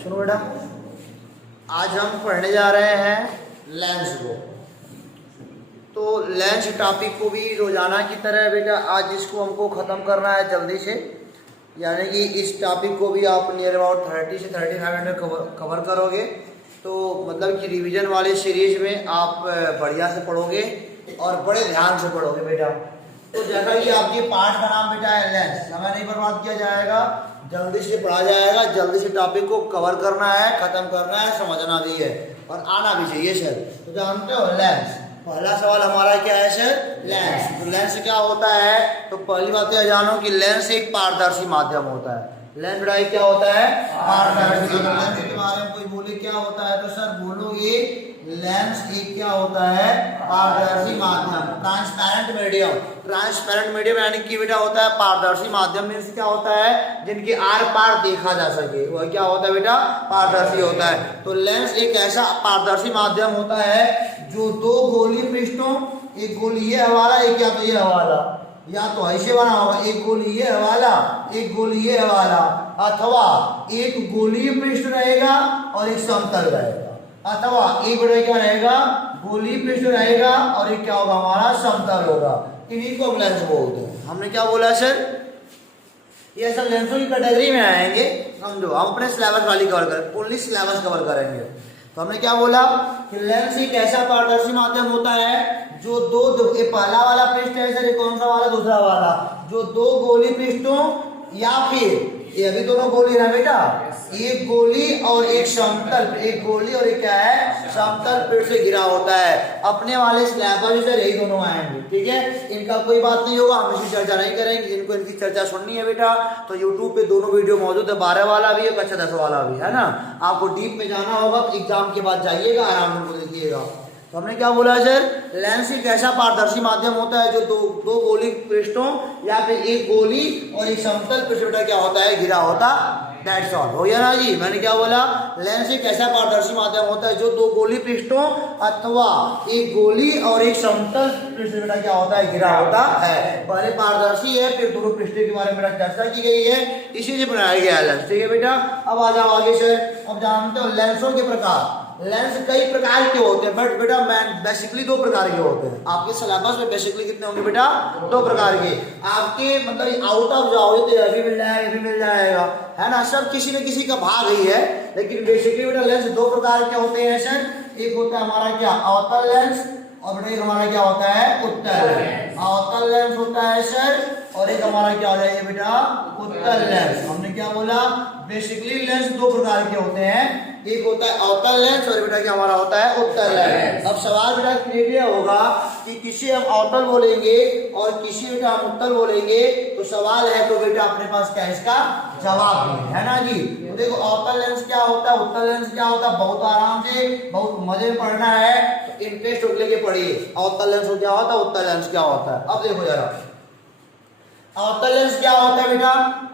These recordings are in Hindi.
सुनो बेटा, आज हम पढ़ने जा रहे हैं लेंस को। तो लेंस टॉपिक को भी रोजाना की तरह बेटा आज इसको हमको ख़त्म करना है जल्दी से, यानी कि इस टॉपिक को भी आप नियर अबाउट 30 से 35 मिनट कवर करोगे। तो मतलब कि रिवीजन वाले सीरीज में आप बढ़िया से पढ़ोगे और बड़े ध्यान से पढ़ोगे बेटा। तो जैसा कि आपके पाठ का नाम बेटा है लेंस, समय नहीं बर्बाद किया जाएगा, जल्दी से पढ़ा जाएगा, जल्दी से टॉपिक को कवर करना है, खत्म करना है, समझना भी है और आना भी चाहिए सर। तो जानते हो लेंस, पहला सवाल हमारा क्या है सर? लेंस। तो लेंस क्या होता है? तो पहली बात यह जानो कि लेंस एक पारदर्शी माध्यम होता है। लेंस बेटा क्या होता है? पारदर्शी। लेंस के बारे में कोई बोले क्या होता है तो सर बोलोगे लेंस एक क्या होता है? पारदर्शी माध्यम, ट्रांसपेरेंट मीडियम। ट्रांसपेरेंट मीडियम यानी कि बेटा होता है पारदर्शी माध्यम में से क्या होता है? जिनके आर पार देखा जा सके, वह क्या होता है बेटा? पारदर्शी होता है। तो लेंस एक ऐसा पारदर्शी माध्यम होता है जो दो गोलीय पृष्ठों, एक गोली ये हवाला, एक या तो ये हवाला, या तो ऐसे बना होगा, एक गोली ये हवाला, एक गोली ये हवाला, अथवा एक गोलीय पृष्ठ रहेगा और एक समतल रहेगा, अथवा एक बड़ा क्या रहेगा? गोलीय पृष्ठ रहेगा और एक क्या होगा? हमारा समतल होगा। इन्हीं को हम लेंस बोलते हैं। हमने क्या बोला सर? ये सब लेंसों की कैटेगरी में आएंगे, समझो। हम अपने सिलेबस वाली कवर करें, ओनली सिलेबस कवर करेंगे। तो हमने क्या बोला कि लेंस एक ऐसा पारदर्शी माध्यम होता है जो दो ये पहला वाला पृष्ठ है सर, ये कौन सा वाला? दूसरा वाला, जो दो गोली पृष्ठों या फिर ये अभी दोनों गोली है बेटा, एक गोली और एक समतल, एक गोली और एक क्या है? समतल पृष्ठ से घिरा होता है। अपने वाले स्लैब में सर यही दोनों आएंगे, ठीक है। इनका कोई बात नहीं होगा, हम इसकी चर्चा नहीं करेंगे। जिनको इनकी चर्चा सुननी है बेटा तो यूट्यूब पे दोनों वीडियो मौजूद है, 12 वाला भी है, कक्षा 10 वाला भी है ना। आपको डीप में जाना होगा तो एग्जाम के बाद जाइएगा, आराम से देखिएगा। तो हमने क्या बोला सर? लेंस एक ऐसा पारदर्शी माध्यम होता है जो दो गोली पृष्ठों या फिर एक गोली और एक समतल पृष्ठ क्या होता है? घिरा होता। दैट्स ऑल, हो गया ना जी। मैंने क्या बोला? लेंस एक ऐसा पारदर्शी माध्यम होता है जो दो गोली पृष्ठों अथवा एक गोली और एक समतल पृष्ठ क्या होता है? घिरा होता है। पहले पारदर्शी है, फिर दोनों पृष्ठों के बारे में चर्चा की गई है, इसी से बनाया गया है लेंस, ठीक है बेटा। अब आ जाओ आगे सर। अब जानते हो लेंसों के प्रकार। लेंस कई प्रकार के होते हैं, बट बेटा बेसिकली दो प्रकार के होते हैं। आपके सिलेबस में बेसिकली कितने होंगे बेटा? दो प्रकार के। आपके मतलब आउट ऑफ जाओगे तो ये भी मिल जाएगा, ये भी मिल जाएगा, है ना। सब किसी न किसी का भाग ही है, लेकिन बेसिकली बेटा लेंस दो प्रकार के होते हैं सर। एक होता है हमारा क्या? अवतल लेंस, और बेटा एक हमारा क्या होता है? उत्तल लेंस। अवतल लेंस होता है सर, और एक हमारा क्या हो जाएगा बेटा? उत्तल लेंस। हमने क्या बोला? बेसिकली लेंस दो प्रकार के होते हैं, एक होता है अवतल लेंस और बेटा क्या हमारा होता है? उत्तल लेंस। अब सवाल बेटा क्लियर होगा कि किसी हम अवतल बोलेंगे और किसी बेटा हम उत्तल बोलेंगे, तो सवाल है तो बेटा अपने पास क्या है इसका जवाब भी है ना जी। तो देखो अवतल लेंस क्या होता है, उत्तल लेंस क्या होता है, बहुत आराम से बहुत मजे में पढ़ना है, तो इंटरेस्ट लेके पढ़िए। अवतल लेंस क्या होता है, उत्तल लेंस क्या होता है। अब देखो जरा, अवतल लेंस क्या होता है बेटा?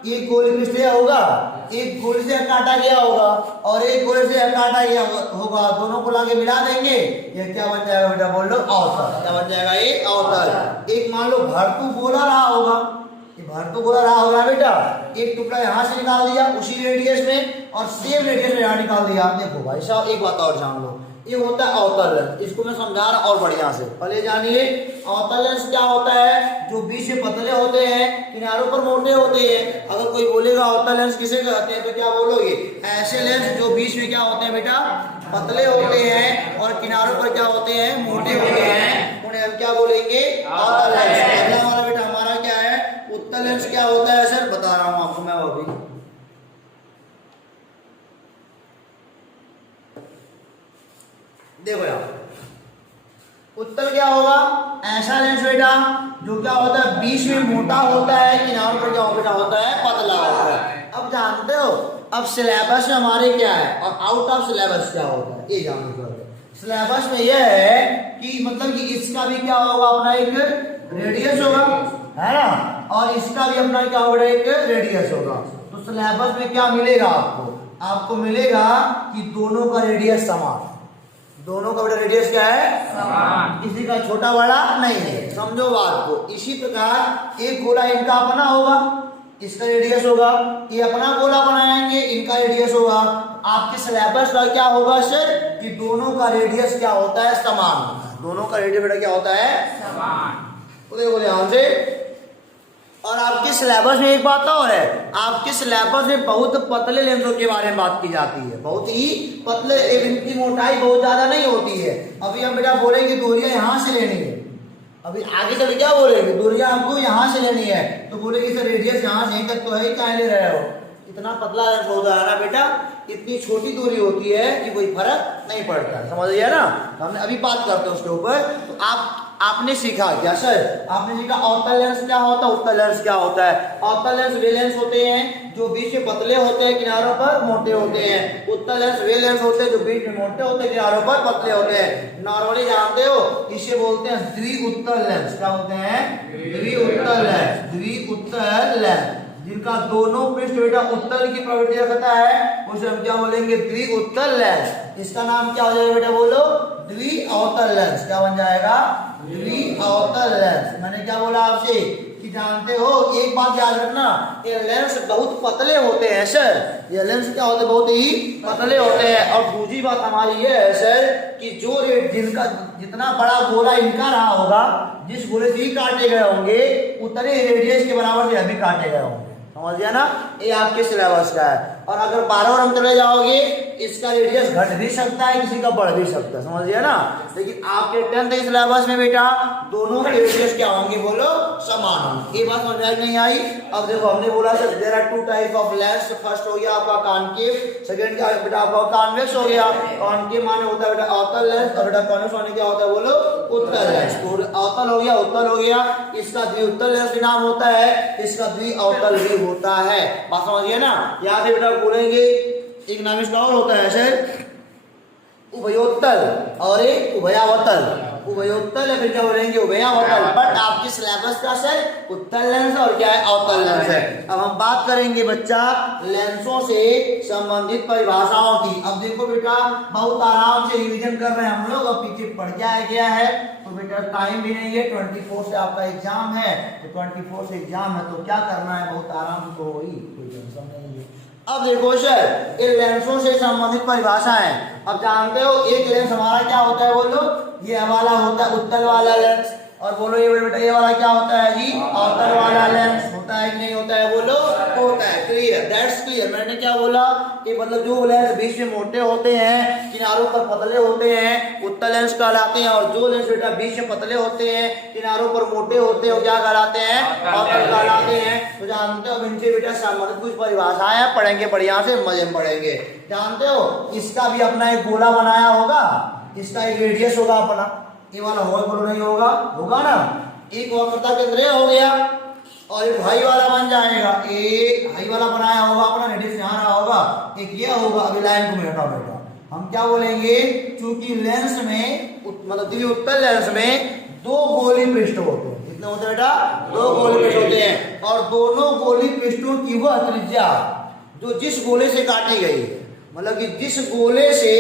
एक गोली पृष्ठ होगा, एक गोली से काटा गया होगा और एक गोली से काटा गया होगा, दोनों को लाके मिला देंगे, ये क्या बन जाएगा बेटा? बोल लो अवतल। क्या बन जाएगा? ये अवतल। एक मान लो भरतू गोला रहा होगा, ये भरतू गोला रहा होगा बेटा, एक टुकड़ा यहाँ से निकाल दिया उसी रेडियस में और सेम रेडियस में यहाँ निकाल दिया। देखो भाई साहब एक बात और जान लो, ये होता है अवतल लेंस। इसको मैं समझा रहा और बढ़िया से पहले जानिए। अवतल लेंस क्या होता है? जो बीच में पतले होते हैं, किनारों पर मोटे होते हैं। अगर कोई बोलेगा अवतल लेंस किसे कहते हैं तो क्या बोलोगे? ऐसे लेंस जो बीच में क्या होते हैं बेटा? पतले होते हैं और किनारों पर क्या होते हैं? मोटे होते हैं, उन्हें हम क्या बोलेंगे? अवतल लेंस। पहला हमारा बेटा हमारा क्या है? उत्तल लेंस। क्या होता है सर? बता रहा हूं आपको मैं वो भी। देखो यार, उत्तल क्या होगा? ऐसा लेंस बेटा जो क्या होता है? बीच में मोटा होता है, किनारों पर क्या बेटा होता है? पतला होता है। अब जानते हो अब सिलेबस में हमारे क्या है और आउट ऑफ सिलेबस क्या होता है, ये जानते हो। सिलेबस में यह है कि मतलब कि इसका भी क्या होगा? अपना एक रेडियस होगा, है ना, और इसका भी अपना क्या होगा? एक रेडियस होगा। तो सिलेबस में क्या मिलेगा आपको? आपको मिलेगा कि दोनों का रेडियस समान। दोनों का बेटा रेडियस क्या है? समान। किसी का छोटा बड़ा नहीं है, समझो बात को। इसी प्रकार एक गोला इनका अपना होगा, इसका रेडियस होगा, ये अपना गोला बनाएंगे, इनका रेडियस होगा। आपके सिलेबस का क्या होगा सर कि दोनों का रेडियस क्या होता है, समान होता है। दोनों का रेडियस बेटा क्या होता है, समान। तो देखो ध्यान से, और आपके सिलेबस में एक बात और है, आपके सिलेबस में बहुत पतले लेंसों के बारे में बात की जाती है, बहुत ही पतले, इनकी मोटाई बहुत ज्यादा नहीं होती है। अभी हम बेटा बोलेंगे दूरियां यहाँ से लेनी है, अभी आगे चल क्या बोलेंगे, दूरियां आपको यहाँ से लेनी है, तो बोलेंगे सर रेडियस यहाँ से तक तो है, क्या ले रहे हो, इतना पतला लेंस होता है ना बेटा, इतनी छोटी दूरी होती है कि कोई फर्क नहीं पड़ता, समझ गया ना। हमने अभी बात करते हैं उसके ऊपर। तो आपने सीखा क्या सर, आपने सीखा अवतल लेंस क्या होता है, उत्तल लेंस क्या होता है। अवतल लेंस वे लेंस होते हैं जो बीच में पतले होते हैं, किनारों पर मोटे होते हैं। उत्तल लेंस वे लेंस होते हैं जो बीच में मोटे होते हैं, किनारों पर पतले होते हैं। नॉर्मली जानते हो इसे बोलते हैं द्विउत्तल लेंस। क्या होते हैं, द्विउत्तल लेंस, द्विउत्तल लेंस, जिनका दोनों पृष्ठ बेटा उत्तल की प्रवृत्ति रखता है, उसे हम क्या बोलेंगे, द्विउत्तल लेंस। इसका नाम क्या हो जाएगा बेटा, बोलो, द्विअवतल लेंस। क्या बन जाएगा, द्विअवतल लेंस। मैंने क्या बोला आपसे कि जानते हो, एक बात याद रखना, ये लेंस बहुत पतले होते हैं सर, ये लेंस क्या होते हैं, बहुत ही पतले होते हैं। और दूसरी बात हमारी ये है सर कि जो जिनका जितना बड़ा गोला इनका रहा होगा, जिस गोले से ही काटे गए होंगे, उतने रेडियस के बराबर से अभी काटे गए होंगे, समझ गया ना। ये आपके सिलेबस का है। और अगर 12 रंग चले जाओगे, इसका रेडियस घट भी सकता है, किसी का बढ़ भी सकता है, समझ गया ना। लेकिन आपके 10th सिलेबस में बेटा दोनों के रेडियस क्या होंगे, बोलो, समान होंगे। ये बात समझ में नहीं आई। अब देखो हमने बोला sir there are two type of lens. First हो गया आपका कॉन्केव, सेकंड क्या बेटा आपका कॉन्वेक्स हो गया। कॉन्केव माने होता है बेटा अवतल लेंस, और बेटा कॉन्वेक्स माने क्या होता है, बोलो, उत्तल लेंस। तो अवतल हो गया, उत्तल हो गया, इसका द्विउत्तल लेंस भी नाम होता है, इसका द्विअवतल भी होता है। बात समझिए ना। यहाँ से बेटा बोलेंगे एक नाम इसका और होता है सर उभयोत्तल और एक उभयावतल। उभयोत्तल या फिर क्या बोलेंगे, उभयावतल। बट आपके सिलेबस का सर उत्तल लेंस और क्या है, अवतल लेंस है। अब हम बात करेंगे बच्चा लेंसों से संबंधित परिभाषाओं की। अब देखो बेटा बहुत आराम से रिवीजन कर रहे हैं हम लोग, अब पीछे पढ़ के गया है, तो बेटा टाइम भी नहीं है, 24 से आपका एग्जाम है, तो 24 से एग्जाम है, तो क्या करना है, बहुत आराम से हो ही, कोई टेंशन नहीं है। अब देखो सर इन लेंसों से संबंधित परिभाषा है। अब जानते हो एक लेंस हमारा क्या होता है, बोलो, ये वाला होता है उत्तल वाला लेंस, और बोलो ये बेटा ये वाला क्या होता है जी, अवतल वाला लेंस। होता है कि नहीं होता है, बोलो, होता है। Clear, that's clear. मैंने क्या बोला कि मतलब जो लेंस बीच में मोटे होते हैं, किनारों पर पतले होते हैं, उत्तल लेंस कहलाते हैं, और जो लेंस बेटा बीच में पतले होते हैं, किनारों पर मोटे होते हैं, वो क्या कहलाते हैं, अवतल कहलाते हैं। तो जानते हो इनसे बेटा संबंधित कुछ परिभाषाएं हैं, पढ़ेंगे बढ़िया से, मजे में पढ़ेंगे। जानते हो इसका भी अपना एक गोला बनाया होगा, इसका एक रेडियस होगा अपना, ये वाला होगा, बोलो नहीं होगा, होगा ना। एक वक्रता केंद्र हो गया और एक हाई वाला बन जाएगा, एक हाई वाला बनाया होगा अपना, रेडियस यहाँ रहा होगा, एक ये होगा। अभी लाइन को मेटा बेटा हम क्या बोलेंगे, चूंकि लेंस में मतलब द्विउत्तल लेंस में दो गोली पृष्ठ होते हैं, कितने होते हैं बेटा, दो गोली पृष्ठ होते हैं, और दोनों गोली पृष्ठों की वह त्रिज्या जो जिस गोले से काटी गई है, मतलब कि जिस गोले से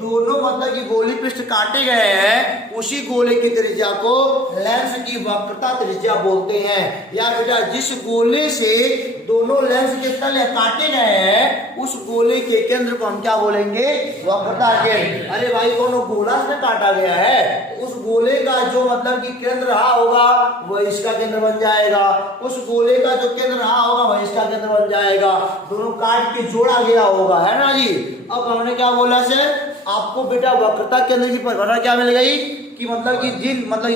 दोनों मतलब कि गोली पृष्ठ काटे गए हैं, उसी गोले की त्रिज्या को लेंस की वक्रता त्रिज्या बोलते हैं। या बेटा जिस गोले से दोनों लेंस के तल काटे गए हैं, उस गोले के केंद्र को हम क्या बोलेंगे, वक्रता केंद्र। अरे भाई दोनों गोला से काटा गया है, उस गोले का जो मतलब कि केंद्र रहा होगा वह इसका केंद्र बन जाएगा, उस गोले का जो केंद्र रहा होगा वह इसका केंद्र बन जाएगा, दोनों काट के जोड़ा गया होगा, है ना जी। अब हमने क्या बोला सर, आपको बेटा वक्रता केंद्र की परिभाषा क्या मिल गई कि मतलब कि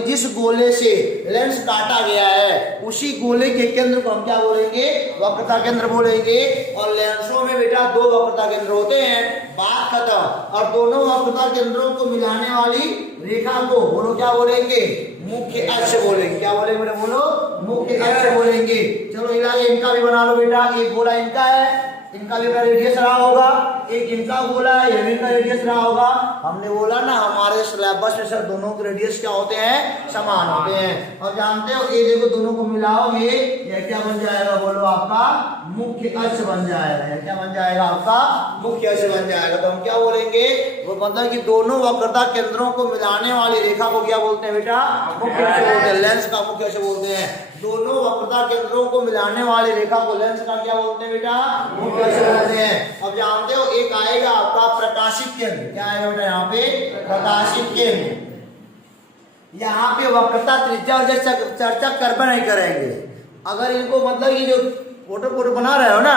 जिस गोले से लेंस काटा गया है, उसी गोले के केंद्र को हम क्या बोलेंगे, वक्रता केंद्र बोलेंगे। और लेंसों में बेटा दो वक्रता केंद्र होते हैं, बात खत्म। और दोनों वक्रता केंद्रों को मिलाने वाली रेखा को बोलो क्या बोलेंगे, मुख्य अक्ष बोलेंगे। क्या बोलेंगे बेटा, बोलो, मुख्य अक्ष बोलेंगे। चलो इनका भी बना लो बेटा, एक गोला इनका है, इनका भी रेडियस रहा होगा, एक इनका गोला है, ये भी इनका रेडियस रहा होगा। हमने बोला ना हमारे सिलेबस में सर दोनों के रेडियस क्या होते हैं, समान होते हैं। और जानते हो ये देखो दोनों को मिलाओगे ये क्या बन जाएगा, बोलो आपका मुख्य अक्ष बन जाएगा। क्या बन जाएगा? आपका मुख्य अक्ष बन जाएगा। तो हम क्या बोलेंगे? वो मतलब कि दोनों वक्रता केंद्रों को मिलाने वाली रेखा को क्या बोलते हैं बेटा? मुख्य अक्ष बोलते हैं। लेंस का मुख्य अक्ष बोलते हैं। दोनों वक्रता केंद्रों को मिलाने वाली रेखा को लेंस का क्या बोलते हैं बेटा? मुख्य अक्ष बोलते हैं। अब जानते हो एक आएगा आपका प्रकाशिक केंद्र। क्या आएगा बेटा? यहाँ पे प्रकाशिक केंद्र। यहाँ पे वक्रता त्रिज्या और चर्चा कर नहीं करेंगे। अगर इनको मतलब ये जो फोटो बना रहे हो ना,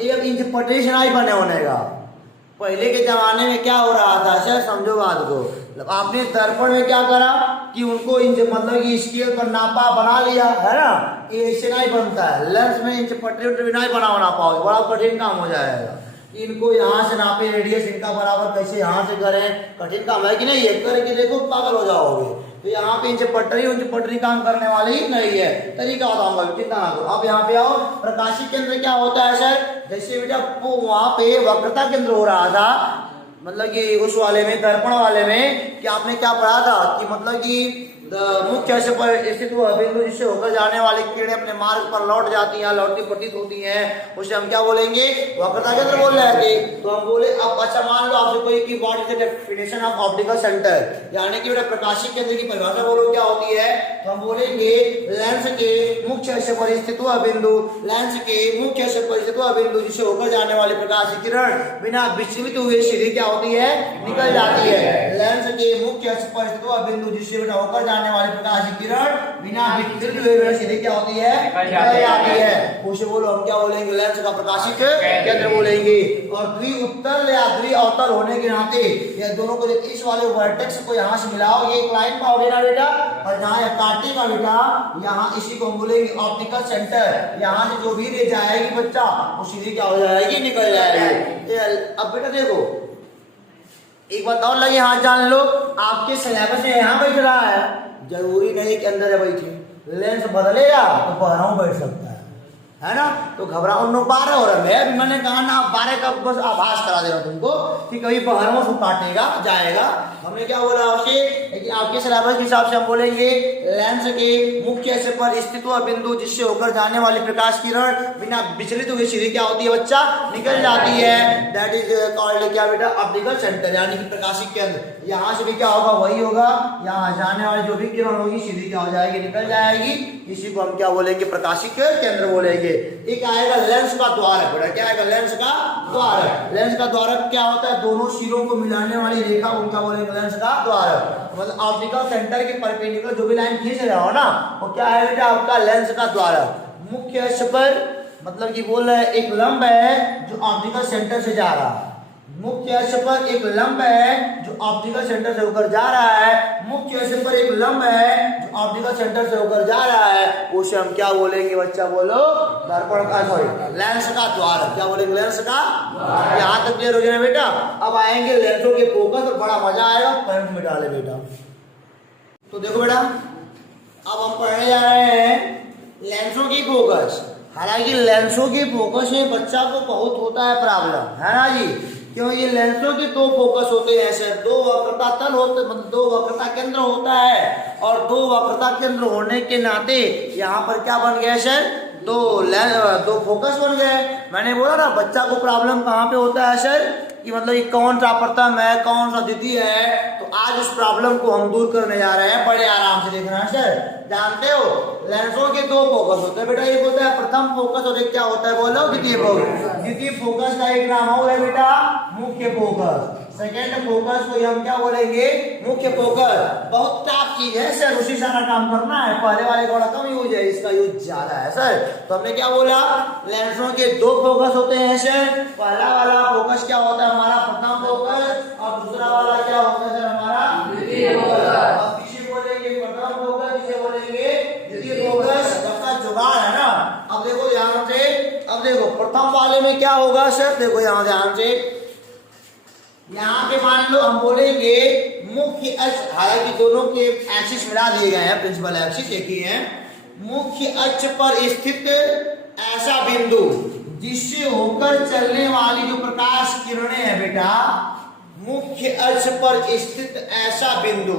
एक इंच पटरी से नहीं बने होने का। पहले के जमाने में क्या हो रहा था सर, समझो बात को। आपने दर्पण में क्या करा कि उनको इंच मतलब कि स्केल पर नापा, बना लिया, है ना? ये ऐसे नहीं बनता है। लेंस में इंच पटरी नहीं बना पाओगे, बड़ा कठिन काम हो जाएगा। इनको यहाँ से नापे, रेडियस इनका बराबर कैसे यहाँ से करें, कठिन काम है कि नहीं? ये करके देखो पागल हो जाओगे। तो यहाँ पे इंच पटरी काम करने वाली नहीं है। तरीका बताऊंगा, चिंता ना करो। अब यहाँ पे आओ, प्रकाशिक केंद्र क्या होता है सर? जैसे बेटा वहाँ पे वक्रता केंद्र हो रहा था, मतलब कि उस वाले में, दर्पण वाले में, कि आपने क्या पढ़ा था कि मतलब कि मुख्य अक्ष पर स्थित हुआ बिंदु जिससे होकर जाने वाली किरणें अपने मार्ग पर लौट जाती हैं, लौटती प्रतीत होती हैं, उसे हम क्या बोलेंगे? वक्रता केंद्र बोल रहे थे। तो हम बोले अब अच्छा मान लो आपसे कोई कि what is the definition of optical centre, यानी कि बेटा प्रकाशिक केंद्र की परिभाषा बोलो क्या होती है? तो हम बोलेंगे लेंस के मुख्य अक्ष पर स्थित हुआ बिंदु, लेंस के मुख्य अक्ष पर स्थित हुआ बिंदु जिससे होकर जाने वाली प्रकाश की किरण बिना विचलित हुए सीधे क्या होती है? निकल जाती है। लेंस के मुख्य अक्ष पर स्थित हुआ बिंदु जिससे बेटा होकर जाने वाली प्रकाश की किरण बिना विचलित हुए सीधे क्या होती है? निकल जाती है। उसे बोलो हम क्या बोलेंगे? लेंस का प्रकाशिक केंद्र बोलेंगे। और द्विउत्तल या द्विअवतल होने के नाते ये दोनों को इस वाले वर्टेक्स को यहाँ से मिलाओ, ये एक लाइन पाओगे ना बेटा, और जहाँ ये काटेगा बेटा, यहाँ इसी को हम बोलेंगे ऑप्टिकल सेंटर। यहाँ से जो भी रे जाएगी बच्चा, वो सीधे क्या हो जाएगी? निकल जाएगी। अब बेटा देखो एक बात और लगे, हाथ जान लो, आपके सिलेबस में यहाँ बैठ रहा है, जरूरी नहीं कि अंदर बैठे। लेंस बदलेगा तो बाहरों बैठ सकता है ना? तो घबराओ नो, 12 हो रहा है। मैंने कहा ना 12 का बस आभास करा दे रहा हूँ तुमको कि कभी बाहरों से काटेगा जाएगा। हमने क्या बोला आपसे कि आपके सिलेबस के हिसाब से हम बोलेंगे लेंस के मुख्य अक्ष पर स्थित हुआ बिंदु जिससे होकर जाने वाली प्रकाश किरण बिना विचलित हुए सीधे क्या होती है बच्चा? निकल जाती है। दैट इज कॉल्ड क्या बेटा? ऑप्टिकल सेंटर, यानी कि प्रकाशिक केंद्र। यहाँ से भी क्या होगा? वही होगा। यहाँ जाने वाली जो भी किरण होगी सीधी क्या हो जाएगी? निकल जाएगी। इसी को हम क्या बोलेंगे? प्रकाशिक केंद्र बोलेंगे। एक आएगा लेंस का द्वारक। बेटा क्या आएगा? लेंस का द्वारक। लेंस का द्वारक क्या होता है? दोनों सिरों को मिलाने वाली रेखा को क्या बोलेंगे? लेंस का द्वारक। मतलब ऑप्टिकल सेंटर के परपेंडिकुलर जो भी लाइन खींच रहे हो ना, वो क्या है बेटा? आपका लेंस का द्वारक। मुख्य अक्ष पर मतलब कि बोल रहे हैं एक लंब है जो ऑप्टिकल सेंटर से जा रहा है। मुख्य अक्ष पर एक लंब है जो ऑप्टिकल सेंटर से होकर जा रहा है। मुख्य अक्ष पर एक लंब है जो ऑप्टिकल सेंटर से होकर जा रहा है, उसे हम क्या बोलेंगे बच्चा? बोलो दर्पण का, सॉरी लेंस का द्वारक। क्या बोलेंगे? लेंस का। यहाँ तक क्लियर हो गया बेटा? अब आएंगे लेंसों के फोकस, और बड़ा मजा आएगा, करंट में डाले बेटा। तो देखो बेटा, अब हम पढ़ने जा रहे हैं लेंसों की फोकस। हालांकि लेंसों के फोकस में बच्चा को बहुत होता है प्रॉब्लम, है ना जी? क्यों? ये लेंसों के दो फोकस होते हैं सर, दो वक्रता तल होते, मतलब दो वक्रता केंद्र होता है। और दो वक्रता केंद्र होने के नाते यहाँ पर क्या बन गया सर? दो फोकस बन गए। मैंने बोला ना बच्चा को प्रॉब्लम कहाँ पे होता है सर, कि मतलब ये कौन सा प्रथम है, कौन सा द्वितीय है। तो आज उस प्रॉब्लम को हम दूर करने जा रहे हैं, बड़े आराम से देखना है सर। जानते हो लेंसों के दो फोकस होते हैं बेटा, एक होता है प्रथम फोकस और एक क्या होता है बोलो? द्वितीय फोकस। द्वितीय फोकस का एक नाम हो गया बेटा मुख्य फोकस। सेकेंड फोकस को हम क्या बोलेंगे? मुख्य फोकस। बहुत टफ चीज है सर, उसी सारा काम करना है। पहले वाले का कम यूज है, इसका यूज ज्यादा है सर। तो हमने क्या बोला? लेंसों के दो फोकस होते हैं सर। पहला वाला फोकस क्या होता है? हमारा प्रथम फोकस, और दूसरा वाला क्या होता है सर? हमारा द्वितीय फोकस। अब किसे बोलेंगे? प्रथम फोकस, किसे बोलेंगे? द्वितीय फोकस। सबका जुगाड़ है ना। अब देखो ध्यान से, अब देखो प्रथम वाले में क्या होगा सर? देखो यहाँ ध्यान से, यहाँ पे मान लो हम बोलेंगे मुख्य अक्ष, हालांकि दोनों के एक्सिस मिला दिए गए हैं, प्रिंसिपल एक्सिस एक ही है। मुख्य अक्ष पर स्थित ऐसा बिंदु जिससे होकर चलने वाली जो प्रकाश किरणें हैं बेटा, मुख्य अक्ष पर स्थित ऐसा बिंदु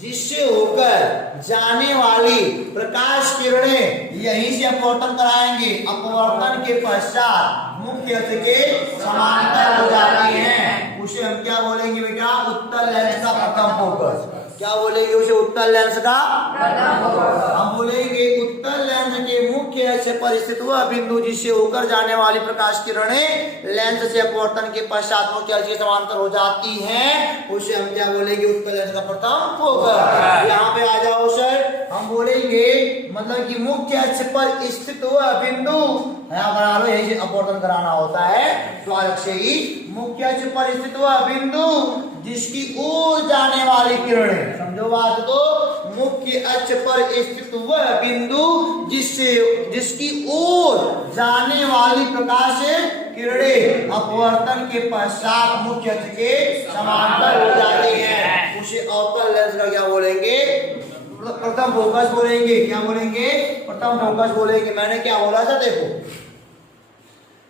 जिससे होकर जाने वाली प्रकाश किरणें यहीं से अपवर्तन कराएंगे। अपवर्तन के पश्चात मुख्य अक्ष के समांतर हो जाती हैं। उसे हम क्या बोलेंगे बेटा? उत्तल लेंस का प्रथम फोकस। क्या बोलेंगे उसे? उत्तल लेंस का प्रथम फोकस। हम बोलेंगे उत्तल लेंस के मुख्य अक्ष पर स्थित वह बिंदु जिससे होकर जाने वाली प्रकाश किरणें लेंस से अपवर्तन के पश्चात मुख्य अक्ष के समांतर हो जाती हैं, उसे हम क्या बोलेंगे? उत्तल लेंस का प्रथम फोकस। यहाँ पे आ जाओ सर, हम बोलेंगे मतलब कि मुख्य अक्ष पर स्थित हुआ बिंदु, यहाँ बना लो, यही से अपवर्तन कराना होता है तो अक्ष से ही। मुख्य अक्ष पर स्थित हुआ बिंदु जिसकी ओर जाने वाली किरणें, समझो बात को, मुख्य अक्ष पर स्थित वह बिंदु जिसकी ओर जाने वाली प्रकाश किरणें अपवर्तन के पश्चात मुख्य अक्ष के समांतर हो जाती हैं, उसे अवतल लेंस का क्या बोलेंगे? प्रथम फोकस बोलेंगे। क्या बोलेंगे? प्रथम फोकस बोलेंगे। मैंने क्या बोला था? देखो,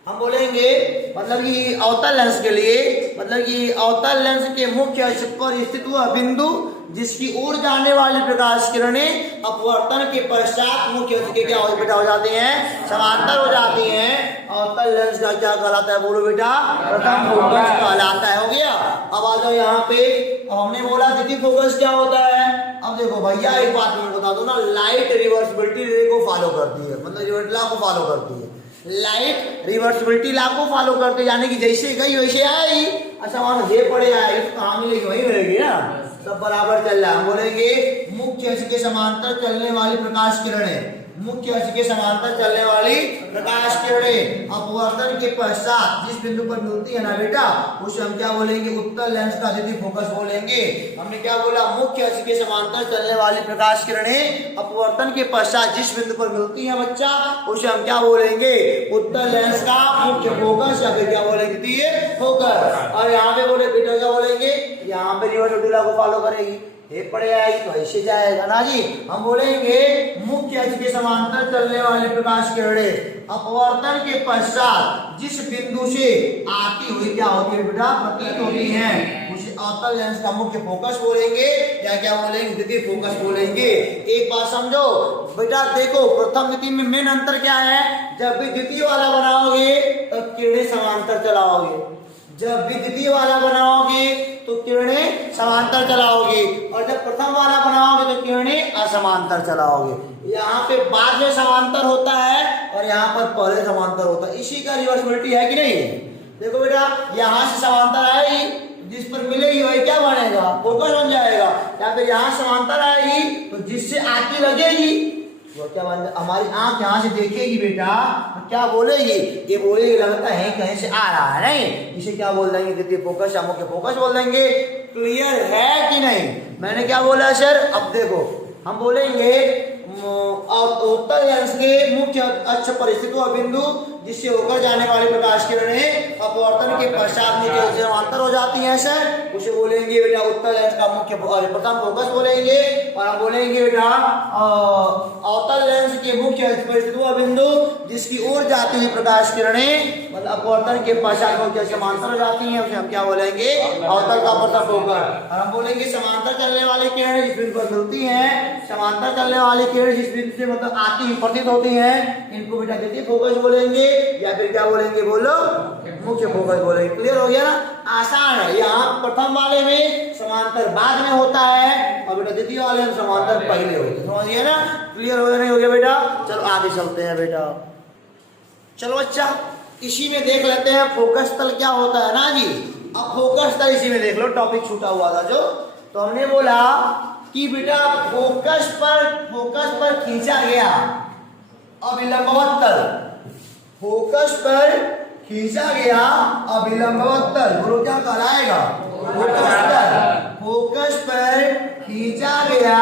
हम बोलेंगे मतलब कि अवतल लेंस के लिए, मतलब कि अवतल लेंस के मुख्य अक्ष पर स्थित हुआ बिंदु जिसकी ओर जाने वाली प्रकाश किरणें अपवर्तन के पश्चात मुख्य अक्ष के क्या हो बेटा? हो जाती हैं, समांतर हो जाती हैं। अवतल लेंस का क्या कहलाता है? बोलो बेटा? प्रथम फोकस कहलाता है। हो गया। अब आ जाओ यहाँ पे, हमने बोला द्वितीय फोकस क्या होता है। अब देखो भैया, एक बात मैं बता दो ना, लाइट रिवर्सिबिलिटी को फॉलो करती है, मतलब रिवर्स लॉ को फॉलो करती है। लाइट रिवर्सिबिलिटी लॉ को फॉलो करते, यानी कि जैसे गई वैसे आई। अच्छा मान ये पड़े आएगी तो कहाँ मिलेगी? वही मिलेगी ना, सब बराबर चल रहा है। हम बोलेंगे मुख्य अक्ष के समांतर चलने वाली प्रकाश किरणें, मुख्य अक्ष के समांतर चलने वाली प्रकाश किरणें अपवर्तन के पश्चात जिस बिंदु पर मिलती है ना बेटा, उसे हम क्या बोलेंगे? उत्तल लेंस का द्वितीय फोकस बोलेंगे। हमने क्या बोला? मुख्य अक्ष के समांतर चलने वाली प्रकाश किरणें अपवर्तन के पश्चात जिस बिंदु पर मिलती है बच्चा, उसे हम क्या बोलेंगे? उत्तल लेंस का मुख्य फोकस या फिर क्या बोलेंगे? द्वितीय फोकस। और यहाँ पे बोले बेटा क्या बोलेंगे? यहाँ पे रिवर्सिबिलिटी लॉ को फॉलो करेगी, ये पड़े आएगी तो ऐसे जाएगा ना जी। हम बोलेंगे मुख्य अक्ष के समांतर चलने वाली प्रकाश किरणें अपवर्तन के पश्चात जिस बिंदु से आती हुई क्या होती है बेटा? प्रतीत होती हैं, उसे अवतल लेंस का मुख्य फोकस बोलेंगे या क्या बोलेंगे? द्वितीय फोकस बोलेंगे। एक बात समझो बेटा, देखो प्रथम द्वितीय में मेन अंतर क्या है? जब भी द्वितीय वाला बनाओगे तो किरणें समांतर चलाओगे, जब भी द्वितीय वाला बनाओगे तो किरणें समांतर चलाओगे, और जब प्रथम वाला बनाओगे तो किरणें असमांतर चलाओगे। यहाँ पे बाद में समांतर होता है और यहाँ पर पहले समांतर होता है, इसी का रिवर्सिबिलिटी है कि नहीं? देखो बेटा, यहाँ से समांतर आएगी, जिस पर मिलेगी वही क्या बनेगा? फोकस बन जाएगा। या फिर यहाँ समांतर आएगी तो जिससे आती लगेगी वो क्या बन, हमारी आंख यहाँ से देखेगी बेटा तो क्या बोलेगी? ये बोलेगी लगता है कहीं से आ रहा है, नहीं, इसे क्या बोल देंगे? द्वितीय फोकस या मुख्य फोकस बोल देंगे। क्लियर है कि नहीं? मैंने क्या बोला सर? अब देखो, हम बोलेंगे उत्तल लेंस के मुख्य अक्ष पर स्थित हुआ बिंदु जिससे होकर जाने वाली प्रकाश किरणें अपवर्तन के पश्चात मुख्य समांतर हो जाती हैं सर, उसे बोलेंगे बेटा उत्तल लेंस का मुख्य प्रथम फोकस बोलेंगे। और हम बोलेंगे बेटा अवतल लेंस के मुख्य अक्ष पर स्थित हुआ बिंदु जिसकी ओर जाती हुई प्रकाश किरणें मतलब अपवर्तन के पश्चात मुख्य समांतर हो जाती हैं, उसे हम क्या बोलेंगे? अवतल का प्रथम फोकस। और हम बोलेंगे समांतर चलने वाली किरणें जिस बिंदु पर मिलती हैं, समांतर चलने वाली किरणें जिस बिंदु से मतलब आती हुई प्रतीत होती हैं, इनको बेटा द्वितीय फोकस बोलेंगे या फिर क्या बोलेंगे? बोलो, मुख्य फोकस बोलेंगे। क्लियर हो गया ना? आसान है। यहाँ प्रथम वाले में समांतर बाद में होता है और बेटा द्वितीय वाले में समांतर पहले होते हैं। समझ गया ना? क्लियर हो गया नहीं हो गया बेटा? चलो आगे चलते हैं बेटा। चलो अच्छा, इसी में देख लेते हैं फोकस तल क्या होता है ना जी। अब फोकस तल इसी में देख लो, टॉपिक छूटा हुआ था जो, तो हमने बोला कि बेटा फोकस पर खींचा गया अभिलंबवत तल, फोकस पर खींचा गया अभिलंबवत तल, बोलो क्या कहलाएगा? फोकस तल। फोकस पर खींचा गया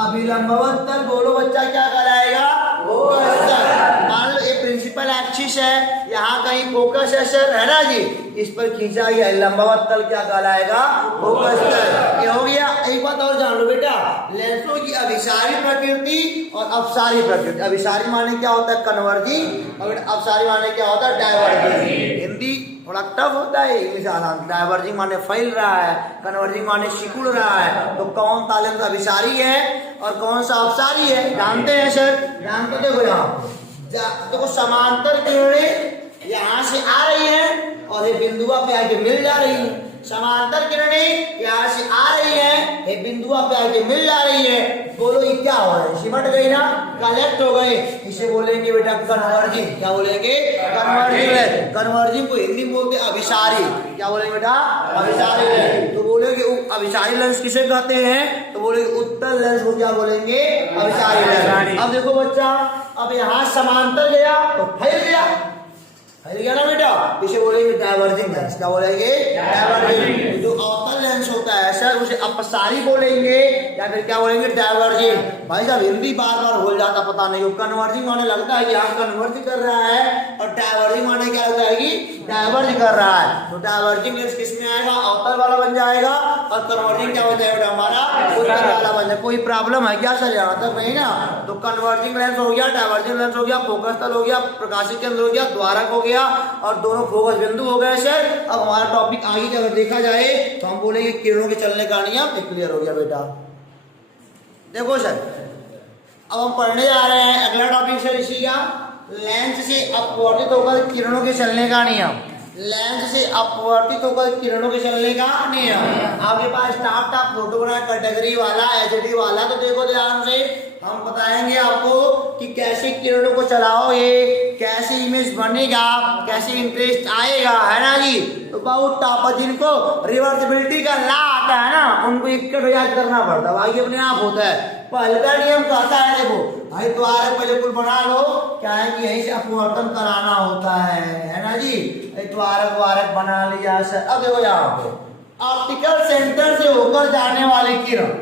अभिलंबवत तल, बोलो बच्चा क्या कहलाएगा? फोकस तल। मान लो एक प्रिंसिपल एक्सिस है, यहाँ कहीं फोकस है सर, है ना जी, इस पर खींचा गया लंबवत तल क्या कहलाएगा? फोकस तल। ये हो गया। एक बात और जान लो बेटा, लेंसों की अभिसारी प्रकृति और अपसारी प्रकृति। अभिसारी माने क्या होता है? कन्वर्जिंग, और अपसारी माने क्या होता है? डाइवर्जिंग। हिंदी थोड़ा टफ होता है इंग्लिश आना। डाइवर्जिंग माने फैल रहा है, कन्वर्जिंग माने सिकुड़ रहा है। तो कौन तालिम का अभिसारी है और कौन सा अपसारी है, जानते हैं सर? जानते, देखो यहाँ देखो समांतर किरणें यहाँ से आ रही है और ये बिंदुआ पे आके मिल जा रही है। समांतर किरणें यहाँ से आ रही है, ये बिंदुआ पे आके मिल जा रही है। बोलो ये क्या हो रहा है? सिमट गई ना, कलेक्ट हो गए। इसे बोलेंगे बेटा कन्वर्जिंग। क्या बोलेंगे? कन्वर्जिंग। कन्वर्जिंग को हिंदी में बोलते हैं अभिसारी। क्या बोलेंगे बेटा? अभिसारी। तो बोलेंगे अभिसारी लेंस किसे कहते हैं? तो बोलेंगे उत्तल लेंस को क्या बोलेंगे? अभिसारी लेंस। अब देखो बच्चा, अब यहाँ समांतर गया तो फैल गया, फैल गया ना बेटा, इसे बोलेंगे डाइवर्जिंग लेंस। क्या बोलेंगे? डाइवर्जिंग। जो अवतल लेंस होता है सर उसे अपसारी बोलेंगे या फिर क्या बोलेंगे? डाइवर्जिंग। भाई साहब हिंदी बार बार भूल जाता, पता नहीं। कन्वर्जिंग माने लगता है कि यहाँ कन्वर्ज कर रहा है और डाइवर्जिंग माने क्या लगता है कि डाइवर्ज कर रहा है। तो डाइवर्जिंग लेंस किसमें आएगा? अवतल वाला बन जाएगा और कन्वर्जिंग क्या हो जाएगा हमारा? उत्तल वाला बन जाएगा। कोई प्रॉब्लम है क्या सर? यहाँ तक नहीं ना। तो कन्वर्जिंग लेंस हो गया, डाइवर्जिंग लेंस हो गया, फोकस तल हो गया, प्रकाशित केंद्र हो गया, द्वारक हो गया और दोनों फोकस बिंदु हो गए सर। अब हमारा टॉपिक आगे अगर देखा जाए तो हम बोलेंगे किरणों के चलने का नियम। क्लियर हो गया बेटा? देखो सर, अब हम पढ़ने जा रहे हैं अगला टॉपिक सर इसी का, लेंस से अपवर्तित होकर किरणों के चलने का नियम। लेंस से अपवर्तित होकर किरणों के चलने का नियम। आपके पास स्टाफ था फोटोग्राफ कैटेगरी वाला, एचडी वाला, तो देखो ध्यान से, हम बताएंगे आपको कि कैसे किरणों को चलाओगे, कैसे इमेज बनेगा, कैसे इंटरेस्ट आएगा, है ना जी। तो बहुत टापा जिनको रिवर्सिबिलिटी का ला आता है ना, उनको एक याद करना पड़ता है, बाकी अपने आप होता है। पहला नियम कहता है, देखो भाई द्वारक पहले कुल बना लो, क्या है कि यहीं से अपवर्तन कराना होता है ना जी। द्वारक वारक बना लिया सर। अब देखो यहाँ पे ऑप्टिकल सेंटर से होकर जाने वाली किरण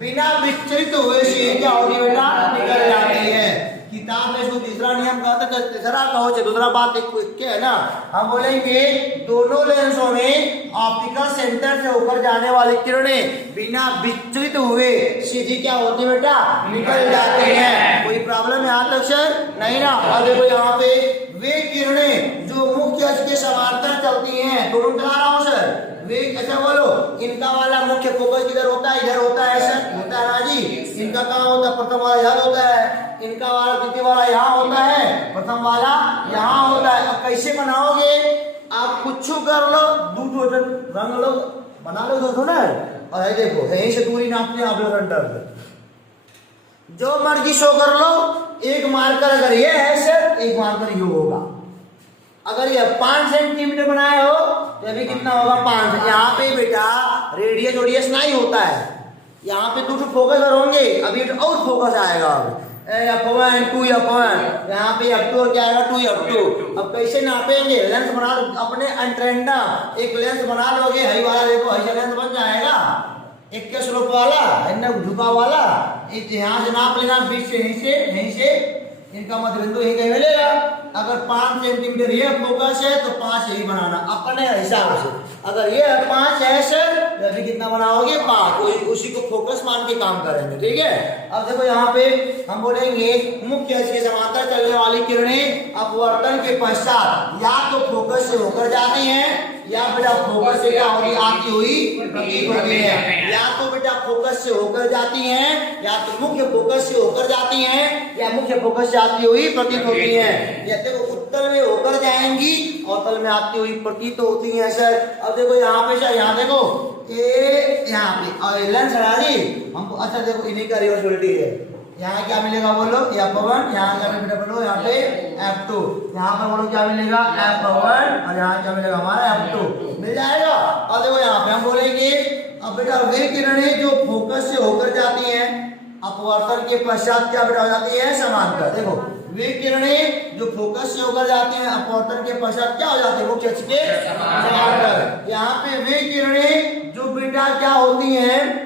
बिना विचलित हुए से क्या होगी बेटा? निकल जाती है। किताब में इसको तीसरा नियम कहते हैं, तीसरा कहो चाहे दूसरा बात एक क्या है ना, हम बोलेंगे दोनों लेंसों में ऑप्टिकल सेंटर से होकर जाने वाली किरणें बिना विचलित हुए सीधी क्या होती है बेटा? निकल जाती हैं। कोई प्रॉब्लम है यहाँ तक सर? नहीं ना। अब देखो यहाँ पे वे किरणें जो मुख्य अक्ष के समांतर चलती हैं, दोनों चला रहा हूँ सर, वे अच्छा बोलो, इनका वाला मुख्य फोकस किधर होता है? इधर होता है सर, होता है ना जी। इनका कहाँ होता है? प्रथम वाला इधर होता है, इनका वाला द्वितीय वाला यहाँ होता है, प्रथम वाला यहाँ होता है। अब कैसे बनाओगे? आप कुछ कर लो, दूध रंग लो, बना लो दो ना। और देखो यहीं से दूरी नापते हैं आप लोग सेंटर से, जो मर्जी शो कर लो। एक मार्कर अगर ये है सर, एक मार्कर ये होगा। अगर ये 5 सेंटीमीटर बनाए हो तो अभी कितना होगा? 5। यहाँ पे बेटा रेडियस ओडियस नहीं होता है, यहाँ पे दो फोकस होंगे, अभी और फोकस आएगा। F1 2 F1, यहाँ पे F2 क्या आएगा? 2 F2। अब कैसे नापेंगे? लेंस बना अपने एंट्रेंडा एक लेंस बना लोगे, हई वाला देखो हई लेंस बन जाएगा, एक के स्लोप वाला है ना, झुका वाला। यहाँ से नाप लेना, बीच से यहीं से इनका मध्य बिंदु यही कहीं मिलेगा। अगर 5 सेंटीमीटर ये फोकस है तो 5 यही बनाना अपने हिसाब से। अगर ये 5 है सर तो अभी कितना बनाओगे? 5। उसी को फोकस मान के काम करेंगे, ठीक है। अब देखो यहाँ पे हम बोलेंगे मुख्य अक्ष के समांतर चलने वाली किरणें अपवर्तन के पश्चात या तो फोकस से होकर जाती हैं या बेटा फोकस से क्या होगी? आती हुई प्रतीत होती है। या तो बेटा फोकस से होकर जाती हैं या तो मुख्य फोकस से होकर जाती हैं या मुख्य फोकस से आती हुई प्रतीत होती हैं। या देखो उत्तल में होकर जाएंगी, अवतल में आती हुई प्रतीत होती हैं सर। अब देखो यहाँ पे सर, यहाँ देखो ये यहाँ पे और लेंस हटा दी हमको। अच्छा देखो इन्हीं का रिवर्सिबिलिटी है। यहाँ क्या मिलेगा बोलो? F1। यहाँ क्या बेटा बोलो? यहाँ पे F2। यहाँ पर बोलो क्या मिलेगा? F1। और यहाँ क्या मिलेगा हमारा? F2 मिल जाएगा। और देखो यहाँ पे हम बोलेंगे अब बेटा वे किरणें जो फोकस से होकर जाती हैं अपवर्तन के पश्चात क्या बेटा हो जाती है? समांतर। देखो वे किरणें जो फोकस से होकर जाती हैं अपवर्तन के पश्चात क्या हो जाती है? मुख्य अक्ष के समांतर। यहाँ पे वे किरणें जो बेटा क्या होती हैं?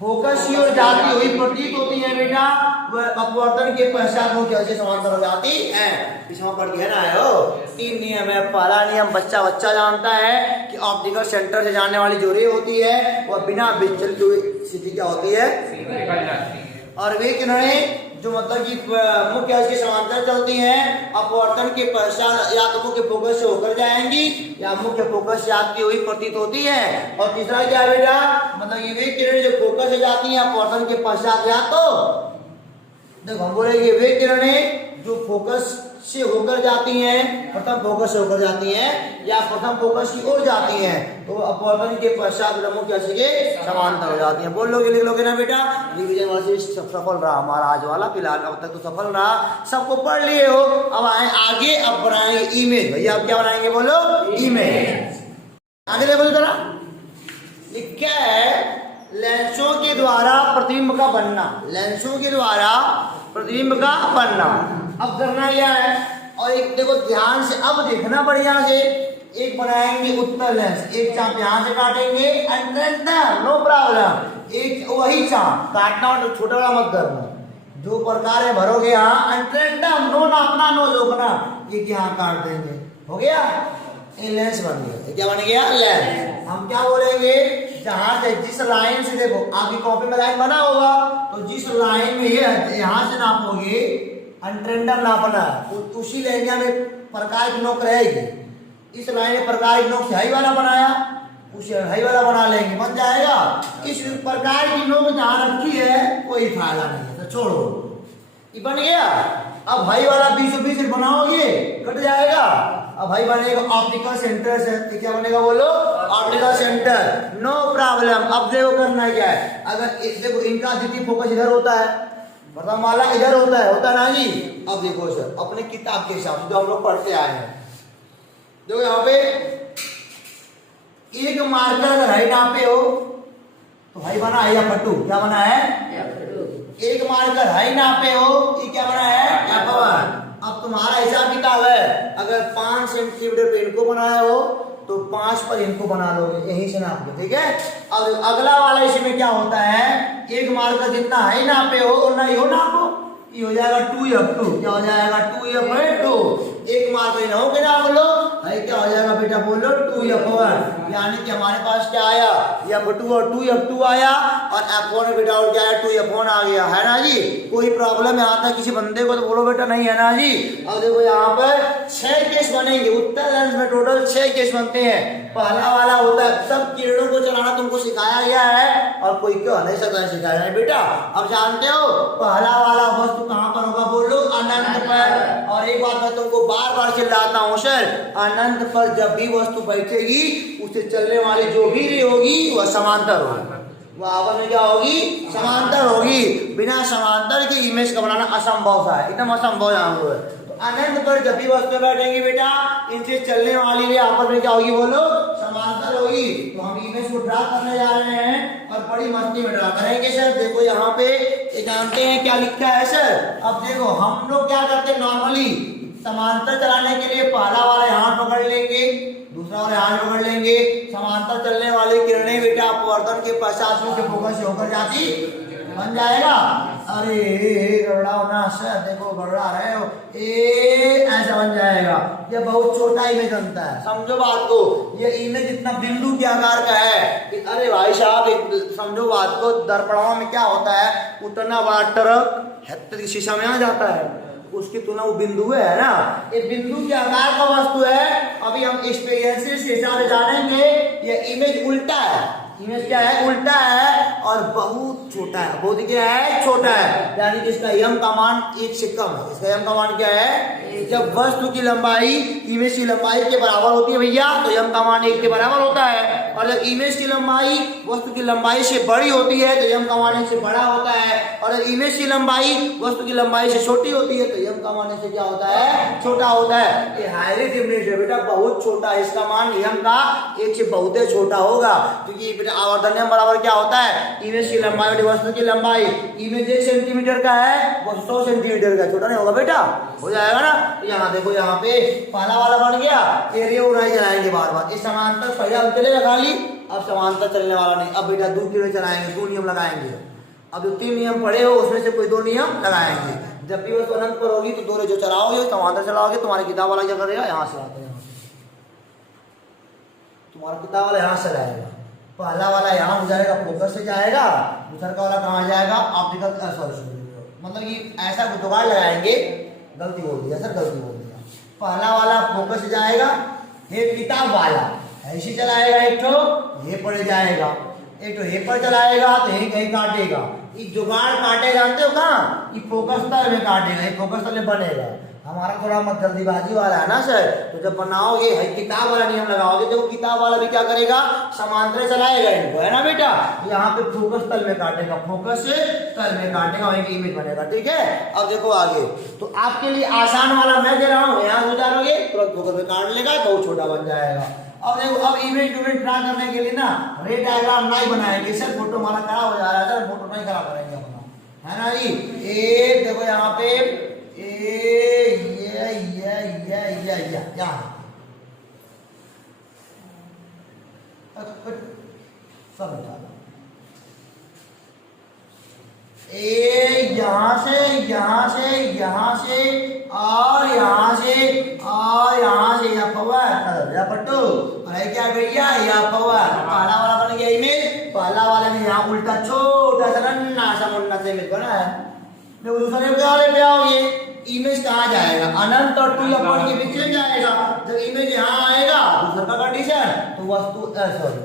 फोकस की ओर जाती हुई प्रतीत होती है बेटा, वह अपवर्तन के पश्चात मुख्य अक्ष के समांतर हो जाती है। इसमें पढ़ के ना आयो 3 नियम है। पहला नियम बच्चा जानता है कि ऑप्टिकल सेंटर से जाने वाली जो रे होती है वह बिना विचलित हुई सीधी क्या होती है? और वे किरणें जो मतलब कि मुख्य अक्ष के समांतर चलती हैं, अपवर्तन के पश्चात या तो मुख्य फोकस से होकर जाएंगी या मुख्य फोकस से आती हुई प्रतीत होती है। और तीसरा क्या है बेटा, मतलब ये वे किरणें जो फोकस से जाती हैं अपवर्तन के पश्चात, या तो देखो हम बोले ये वे किरणें जो फोकस से होकर जाती हैं, प्रथम फोकस से होकर जाती हैं या प्रथम फोकस की ओर जाती हैं, तो अपवर्तन के पश्चात मुख्य अक्ष के समांतर हो जाती हैं। बोल लोगे, लिख लोगे ना बेटा। रिवीजन वर्सेस सफल रहा हमारा आज वाला, फिलहाल अब तक तो सफल रहा, सबको पढ़ लिए हो। अब आए आगे, अब बनाएंगे इमेज। भैया अब क्या बनाएंगे बोलो, इमेज। आगे देखो जरा, ये क्या है, लेंसों के द्वारा प्रतिबिंब का बनना, लेंसों के द्वारा प्रतिबिंब का बनना। अब करना क्या है, और एक देखो ध्यान से अब देखना बढ़िया से, एक बनाएंगे उत्तर लेंस, एक चाप यहां से काटेंगे, नो प्रॉब्लम, एक वही चाप काटना और छोटा बड़ा मत करना, जो प्रकार है भरोगे यहाँ, नो नापना नो जोखना, ये यहाँ काट देंगे, हो गया, ये लेंस बन गया। क्या बन गया, लेंस। हम क्या बोलेंगे, जहां से जिस लाइन से, देखो आपकी कॉपी में लाइन बना होगा, तो जिस लाइन में ये यहां से नापोगे, अनट्रेंडम नापना, उसी लाइन में प्रकाश की नोक रहेगी। इस लाइन में प्रकाश की नोक से हाई वाला बनाया, उसे हाई वाला बना लेंगे, बन जाएगा। इस प्रकार की नोक जहां रखी है कोई फायदा नहीं है, तो छोड़ो, ये बन गया। अब भाई वाला 20-20 बनाओगे कट जाएगा। अब भाई बनेगा ऑप्टिकल सेंटर से, क्या बनेगा बोलो, ऑप्टिकल सेंटर, नो प्रॉब्लम। अब देखो करना क्या है, अगर देखो इनका द्वितीय फोकस इधर होता है, प्रथम वाला इधर होता है ना जी। अब देखो सर अपने किताब के हिसाब से जो हम लोग पढ़ते आए हैं, देखो यहाँ पे एक मार्कर अगर हाई नापे हो तो भाई बना है या फटू, क्या बना है, एक मार्कर हाई नापे हो, ये क्या बना है, F1। अब तुम्हारा हिसाब किताब है, अगर 5 सेंटीमीटर पे इनको बनाया हो तो 5 पर इनको बना लोगे, यही से नाप लो, ठीक है। अब अगला वाला इसमें क्या होता है, एक मार्कर जितना हाई नापे हो उतना ही हो नापो, ये हो जाएगा 2F2, क्या हो जाएगा 2F2। एक मार्कर ना हो के नाप लो, क्या हो जाएगा बेटा बोलो 2F1, यानी कि हमारे पास क्या आया, F2 और 2F2 आया, और F1 में बेटा और क्या है 2F1 आ गया, है ना जी। कोई प्रॉब्लम यहाँ तक किसी बंदे को तो बोलो बेटा नहीं, है ना जी। अब देखो यहाँ पर 6 केस बनेंगे, उत्तर लेंस में टोटल 6 केस बनते हैं। पहला वाला होता है, सब किरणों को चलाना तुमको सिखाया गया है, और कोई क्यों नहीं सकता सिखाया है बेटा। अब जानते हो पहला वाला वस्तु कहाँ पर होगा बोलो, अनंत पर। और एक बात मैं तुमको बार बार चिल्लाता हूँ सर, अनंत पर जब भी वस्तु बैठेगी उससे चलने वाली जो भी रे होगी वह समांतर होगी, वह आपस में क्या होगी, समांतर होगी। बिना समांतर की इमेज का बनाना असंभव सा है, एकदम असंभव यहाँ पर। तो अनंत पर जब भी वस्तु बैठेंगी बेटा, इनसे चलने वाली रे आपस में क्या होगी बोलो, समांतर होगी। तो हम इमेज को ड्रा करने जा रहे हैं और बड़ी मस्ती में ड्रा करेंगे सर। देखो यहाँ पे जानते हैं क्या लिखा है सर। अब देखो हम लोग क्या करते हैं, नॉर्मली समांतर चलाने के लिए पहला वाला यहाँ पकड़ लेंगे, दूसरा वाला यहाँ पकड़ लेंगे। समांतर चलने वाली किरणें बेटा अपवर्तन के पश्चात मुख्य फोकस से होकर जाती, बन जाएगा। अरे गड़बड़ा होना सर, देखो गड़बड़ा रहे हो, ऐसा बन जाएगा। ये बहुत छोटा इमेज बनता है, समझो बात को। ये इमेज इतना बिंदु के आकार का है। अरे भाई साहब समझो बात को, दर्पणों में क्या होता है, उतना बड़ा ट्रक शीशा में आ जाता है, उसकी तुलना वो बिंदु है ना, ये बिंदु के आकार का वस्तु है। अभी हम एक्सपीरियंसेस के हिसाब से जानेंगे, ये इमेज उल्टा है, इमेज क्या है, उल्टा है और बहुत छोटा है, बहुत क्या है, छोटा है, यानी कि इसका यम का मान 1 से कम है। इसका यम का मान क्या है, जब वस्तु की लंबाई इमेज की लंबाई के बराबर होती है भैया, तो यम का मान 1 के बराबर होता है। और जब इमेज की लंबाई वस्तु की लंबाई से बड़ी होती है तो यम का मान 1 से बड़ा होता है। और जब इमेज की लंबाई वस्तु की लंबाई से छोटी होती है तो यम का मान 1 से क्या होता है, छोटा होता है। ये हाईली डिफरेंट है बेटा, बहुत छोटा है, इसका मान यम का 1 से बहुत छोटा होगा, क्योंकि बेटा आवर्धन नियम बराबर क्या होता है, इमेज की लंबाई और वस्तु की लंबाई। इमेज 1 सेंटीमीटर का है, वो 100 सेंटीमीटर का, छोटा नहीं होगा बेटा, हो जाएगा ना। तो यहाँ देखो, यहाँ पे पहला वाला बन गया, एरिया उड़ाई चलाएंगे बार बार। इस समांतर पहले हम चलेगा खाली, अब समांतर चलने वाला नहीं। अब बेटा 2 किलो चलाएंगे, 2 नियम लगाएंगे। अब जो 3 नियम पढ़े हो उसमें से कोई 2 नियम लगाएंगे। जब भी वस्तु अनंत पर होगी तो 2 जो चलाओगे समांतर चलाओगे, तुम्हारी किताब वाला क्या करेगा, यहाँ से आता है, तुम्हारा किताब वाला यहाँ से रहेगा। पहला वाला यहाँ हो जाएगा, फोकस से जाएगा, दूसरा वाला कहाँ जाएगा, ऑप्टिकल, सॉरी मतलब कि ऐसा जुगाड़ लगाएंगे, गलती बोल दिया सर, गलती बोल दिया। पहला वाला फोकस जाएगा, ये किताब वाला ऐसे चलाएगा, एक तो ये पड़ जाएगा, एक तो ये पर चलाएगा तो यही कहीं काटेगा। ये जुगाड़ काटे जानते हो कहाँ? ये फोकस तल में काटेगा, ये फोकस तल में बनेगा। हमारा थोड़ा मत जल्दीबाजी वाला है ना सर, तो जब बनाओगे किताब वाला नियम लगाओगे, देखो किताब वाला भी क्या करेगा, समांतर चलाएगा इनको, है ना बेटा। यहाँ पे फोकस तल में काटेगा, फोकस से तल में काटेगा, वहीं इमेज बनेगा, ठीक है। अब देखो आगे, तो आपके लिए आसान वाला मैं दे रहा हूँ, यहाँ गुजारोगे तुरंत फोकस में काट लेगा, बहुत छोटा बन जाएगा। अब देखो, अब इमेज टू इमेज ड्रा करने के लिए ना रे डायग्राम नहीं बनाएंगे सर, फोटो हमारा खराब हो जा रहा है सर, फोटो नहीं खराब करेंगे अपना, है ना जी। एक देखो यहाँ पे सब यहाँ से यहाँ से यहाँ से और यहाँ से और यहाँ से या पवार या पट्टू और क्या भैया या पवार, पहला वाला बन गया इमेज, पहला वाला ने यहाँ उल्टा छोटा सा नन्ना सा मुन्ना सा इमेज बना है। देखो दूसरे वाले पे आओगे, इमेज कहाँ जाएगा, अनंत और 2 के बीच में जाएगा। जब इमेज यहाँ आएगा दूसरा का कंडीशन, तो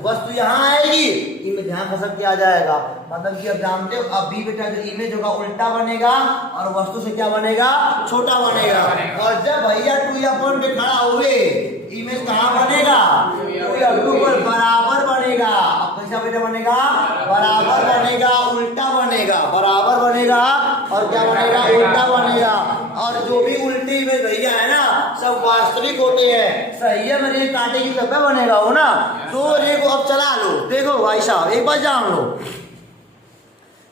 वस्तु यहाँ आएगी, इमेज यहाँ खसक के आ जाएगा। मतलब कि अब जानते हो, अभी बेटा जो इमेज होगा उल्टा बनेगा और वस्तु से क्या बनेगा, छोटा बनेगा। और जब भैया 2 पे खड़ा हुए, इमेज कहाँ बनेगा, 2 पर बराबर बनेगा। अब कैसा बेटा बनेगा, बराबर बनेगा, उल्टा बनेगा, बराबर बनेगा और क्या बनेगा, उल्टा बनेगा। और जो भी उल्टी में भैया है ना, सब वास्तविक होते हैं। सही है, मेरे कांटे की तरह बनेगा वो ना। तो रे को अब चला लो, देखो भाई साहब एक बार जान लो,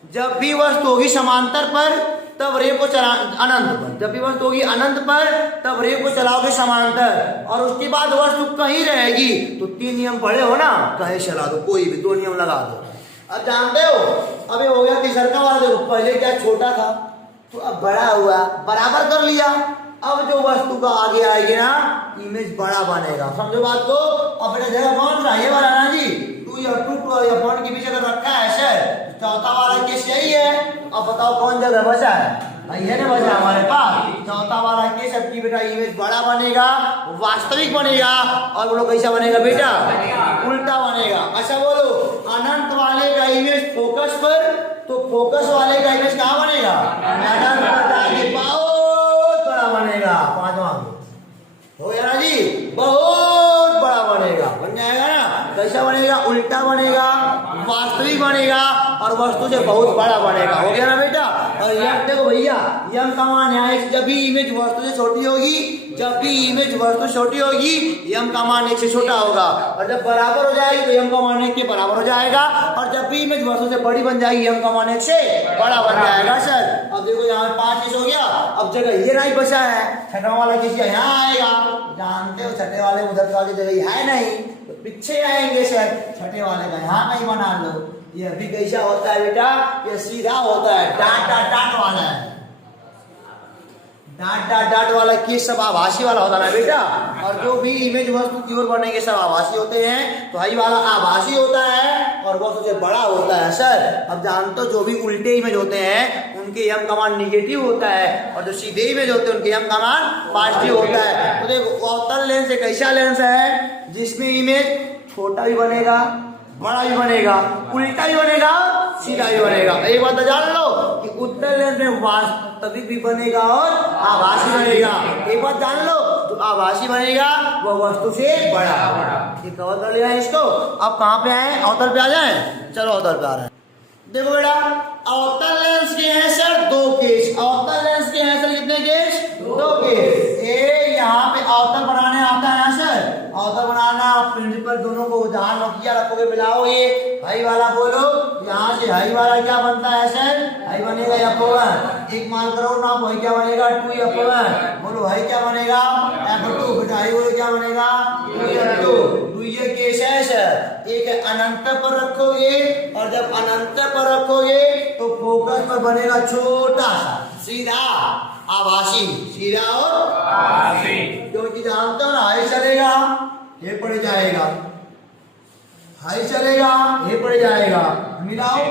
जब भी वस्तु होगी समांतर पर तब रे को चला अनंत पर, जब भी वस्तु होगी अनंत पर तब रे को चलाओगे समांतर, और उसके बाद वस्तु कहीं रहेगी तो 3 नियम पढ़े हो ना, कहीं चला दो, कोई भी 2 नियम लगा दो। अब जानते हो, अबे हो गया तीसरा वाला, देखो पहले क्या छोटा था तो अब बड़ा हुआ, बराबर कर लिया। अब जो वस्तु का आगे आएगी ना, इमेज बड़ा बनेगा, समझो बात को। अब बेटा जगह कौन सा, ये वाला ना जी, 2 या 2 के पीछे अगर रखा है सर, चौथा वाला केस यही है। अब बताओ कौन जगह बचा है, ये ना बचा हमारे पास चौथा वाला केस। अब की बेटा इमेज बड़ा बनेगा, वास्तविक बनेगा, और बोलो कैसा बनेगा बेटा, उल्टा बनेगा। अच्छा बोलो, अनंत वाले का इमेज फोकस पर, तो फोकस वाले का इमेज कहाँ बनेगा, अनंत पर जाके बहुत बड़ा बनेगा। 5वां हो गया ना जी, बहुत बड़ा बनेगा, बन जाएगा ना। कैसा बनेगा, उल्टा बनेगा, वास्तविक बनेगा और वस्तु से बहुत बड़ा बनेगा। हो गया ना बेटा। और यम देखो भैया, यम का मान है, जब भी इमेज वस्तु से छोटी होगी, जब भी इमेज वस्तु छोटी होगी, यम का मान 1 से छोटा होगा, और जब बराबर हो जाएगी तो यम का मान 1 के बराबर हो जाएगा, और जब भी इमेज वस्तु से बड़ी बन जाएगी, यम का मान 1 से बड़ा बन जाएगा सर। अब देखो यहाँ 5 केस हो गया, अब जगह ये नहीं बचा है, छठा वाला केस यहाँ आएगा। जानते हो छठे वाले उधर वाली जगह है नहीं, तो पीछे आएंगे सर, छठे वाले का यहाँ नहीं बना लो। ये अभी कैसा होता है बेटा, ये सीधा होता है, डाट वाला है, डाट वाला केस सब आभासी वाला होता है बेटा। और जो भी इमेज वस्तु की ओर बनेंगे सब आभासी होते हैं, तो हाई वाला आभासी होता है और वस्तु से बड़ा होता है सर। अब जानते हो, जो भी उल्टे इमेज होते हैं उनके यम का मान निगेटिव होता है, और जो सीधे इमेज होते हैं उनके यम का मान पॉजिटिव होता है। तो देखो, अवतल लेंस एक ऐसा लेंस है जिसमें इमेज छोटा भी बनेगा, बड़ा भी बनेगा, उल्टा भी बनेगा, सीधा भी बनेगा। एक बात जान लो कि उत्तल लेंस में वास्तविक भी बनेगा और आभासी बनेगा। एक बात जान लो, जो आभासी बनेगा वो वस्तु से बड़ा। ये कवर कर लिया है इसको। अब कहाँ पे आए, अवतल पे आ जाए, चलो अवतल पे आ रहे हैं। देखो बेटा, अवतल लेंस के हैं सर 2 केस, अवतल लेंस के हैं सर कितने केस, 2 केस। यहाँ पे अवतल बनाने आता है सर, अवतल बनाना प्रिंसिपल दोनों को उदाहरण किया रखोगे, मिलाओगे, हाई वाला बोलो, यहाँ से हाई वाला क्या बनता है सर, हाई बनेगा F1, एक मान करो ना, हाई क्या बनेगा 2F1, बोलो हाई क्या बनेगा F2, बेटा हाई बोलो क्या बनेगा 2F2। 2 ये केस है सर, एक अनंत पर रखोगे, और जब अनंत पर रखोगे तो फोकस पर बनेगा छोटा सा, सीधा आभासी, सीधा और आभासी। क्योंकि जानते हो ना, हाई चलेगा ये पड़ जाएगा, हाई चलेगा ये पड़ जाएगा, मिलाओ।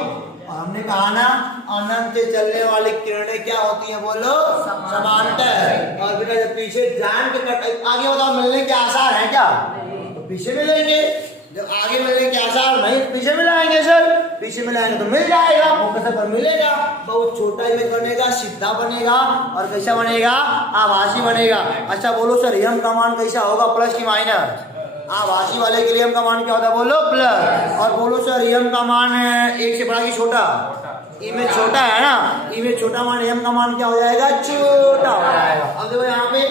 और हमने कहा ना अनंत से चलने वाली किरणें क्या होती हैं बोलो? समांतर। और बेटा जब पीछे जान के कट आगे बताओ मिलने के आसार हैं क्या? तो पीछे मिलेंगे। जब आगे मिलने के आसार नहीं पीछे मिलाएंगे सर, पीछे मिलाएंगे तो मिल जाएगा, फोकस पर मिलेगा। बहुत छोटा इमेज बनेगा, सीधा बनेगा और कैसा बनेगा? आभासी बनेगा। अच्छा बोलो सर यम का मान कैसा होगा? प्लस की माइनस? आभासी वाले के लिए यम का मान क्या होता है बोलो? प्लस। और बोलो सर यम का मान एक से बड़ा कि छोटा? इमेज छोटा है ना, इमेज छोटा मान यम का मान क्या हो जाएगा? छोटा हो जाएगा। अब देखो यहाँ पे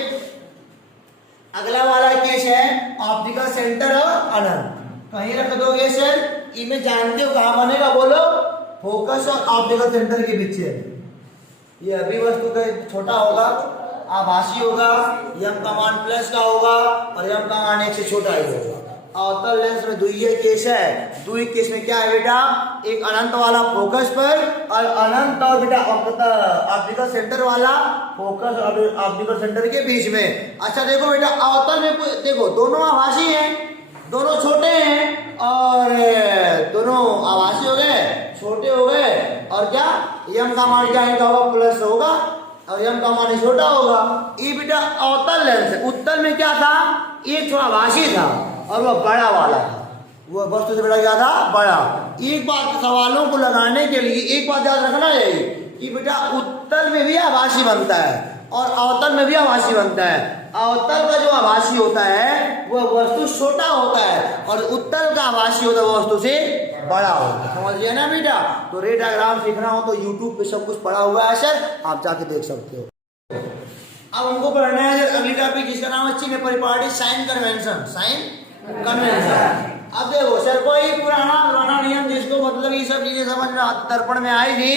अगला वाला केस है ऑप्टिकल सेंटर और अनंत। कहीं रख दोगे सर? इमेज जानते हो कहाँ बनेगा बोलो? फोकस और ऑप्टिकल सेंटर के बीच है। ये अभी वस्तु का छोटा होगा, आभासी होगा, यम का मान प्लस का होगा और यम का मान एक से छोटा ही होगा। अवतल लेंस में द्वितीय केस है। द्वितीय केस में क्या है बेटा? एक अनंत वाला फोकस पर और अनंत और बेटा ऑप्टिकल सेंटर वाला फोकस और ऑप्टिकल सेंटर के बीच में। अच्छा देखो बेटा अवतल में देखो दोनों आभासी हैं, दोनों छोटे हैं और दोनों आभासी हो गए, छोटे हो गए और क्या यम का मान क्या इनका होगा? प्लस होगा और यम का मान छोटा होगा। ये बेटा अवतल लेंस है। उत्तल में क्या था? एक थोड़ा आभासी था और वह बड़ा वाला था, वो वस्तु से बड़ा क्या था? बड़ा। एक बात सवालों को लगाने के लिए एक बात याद रखना है कि बेटा उत्तल में भी आभासी बनता है और अवतल में भी आभासी बनता है। अवतल का जो आभासी होता है वह वस्तु छोटा होता है और उत्तल का आभासी होता है वह वस्तु से बड़ा होता है। समझ गए ना बेटा? तो रे डायग्राम सीखना हो तो यूट्यूब पे सब कुछ पढ़ा हुआ है सर, आप जाके देख सकते हो। अब हमको पढ़ना है अगली टॉपिक जिसका नाम है चिन्ह परिपाटी साइन कन्वेंशन। Sign convention. अब देखो सर कोई पुराना नियम जिसको मतलब ये सब चीजें समझ में दर्पण में आई थी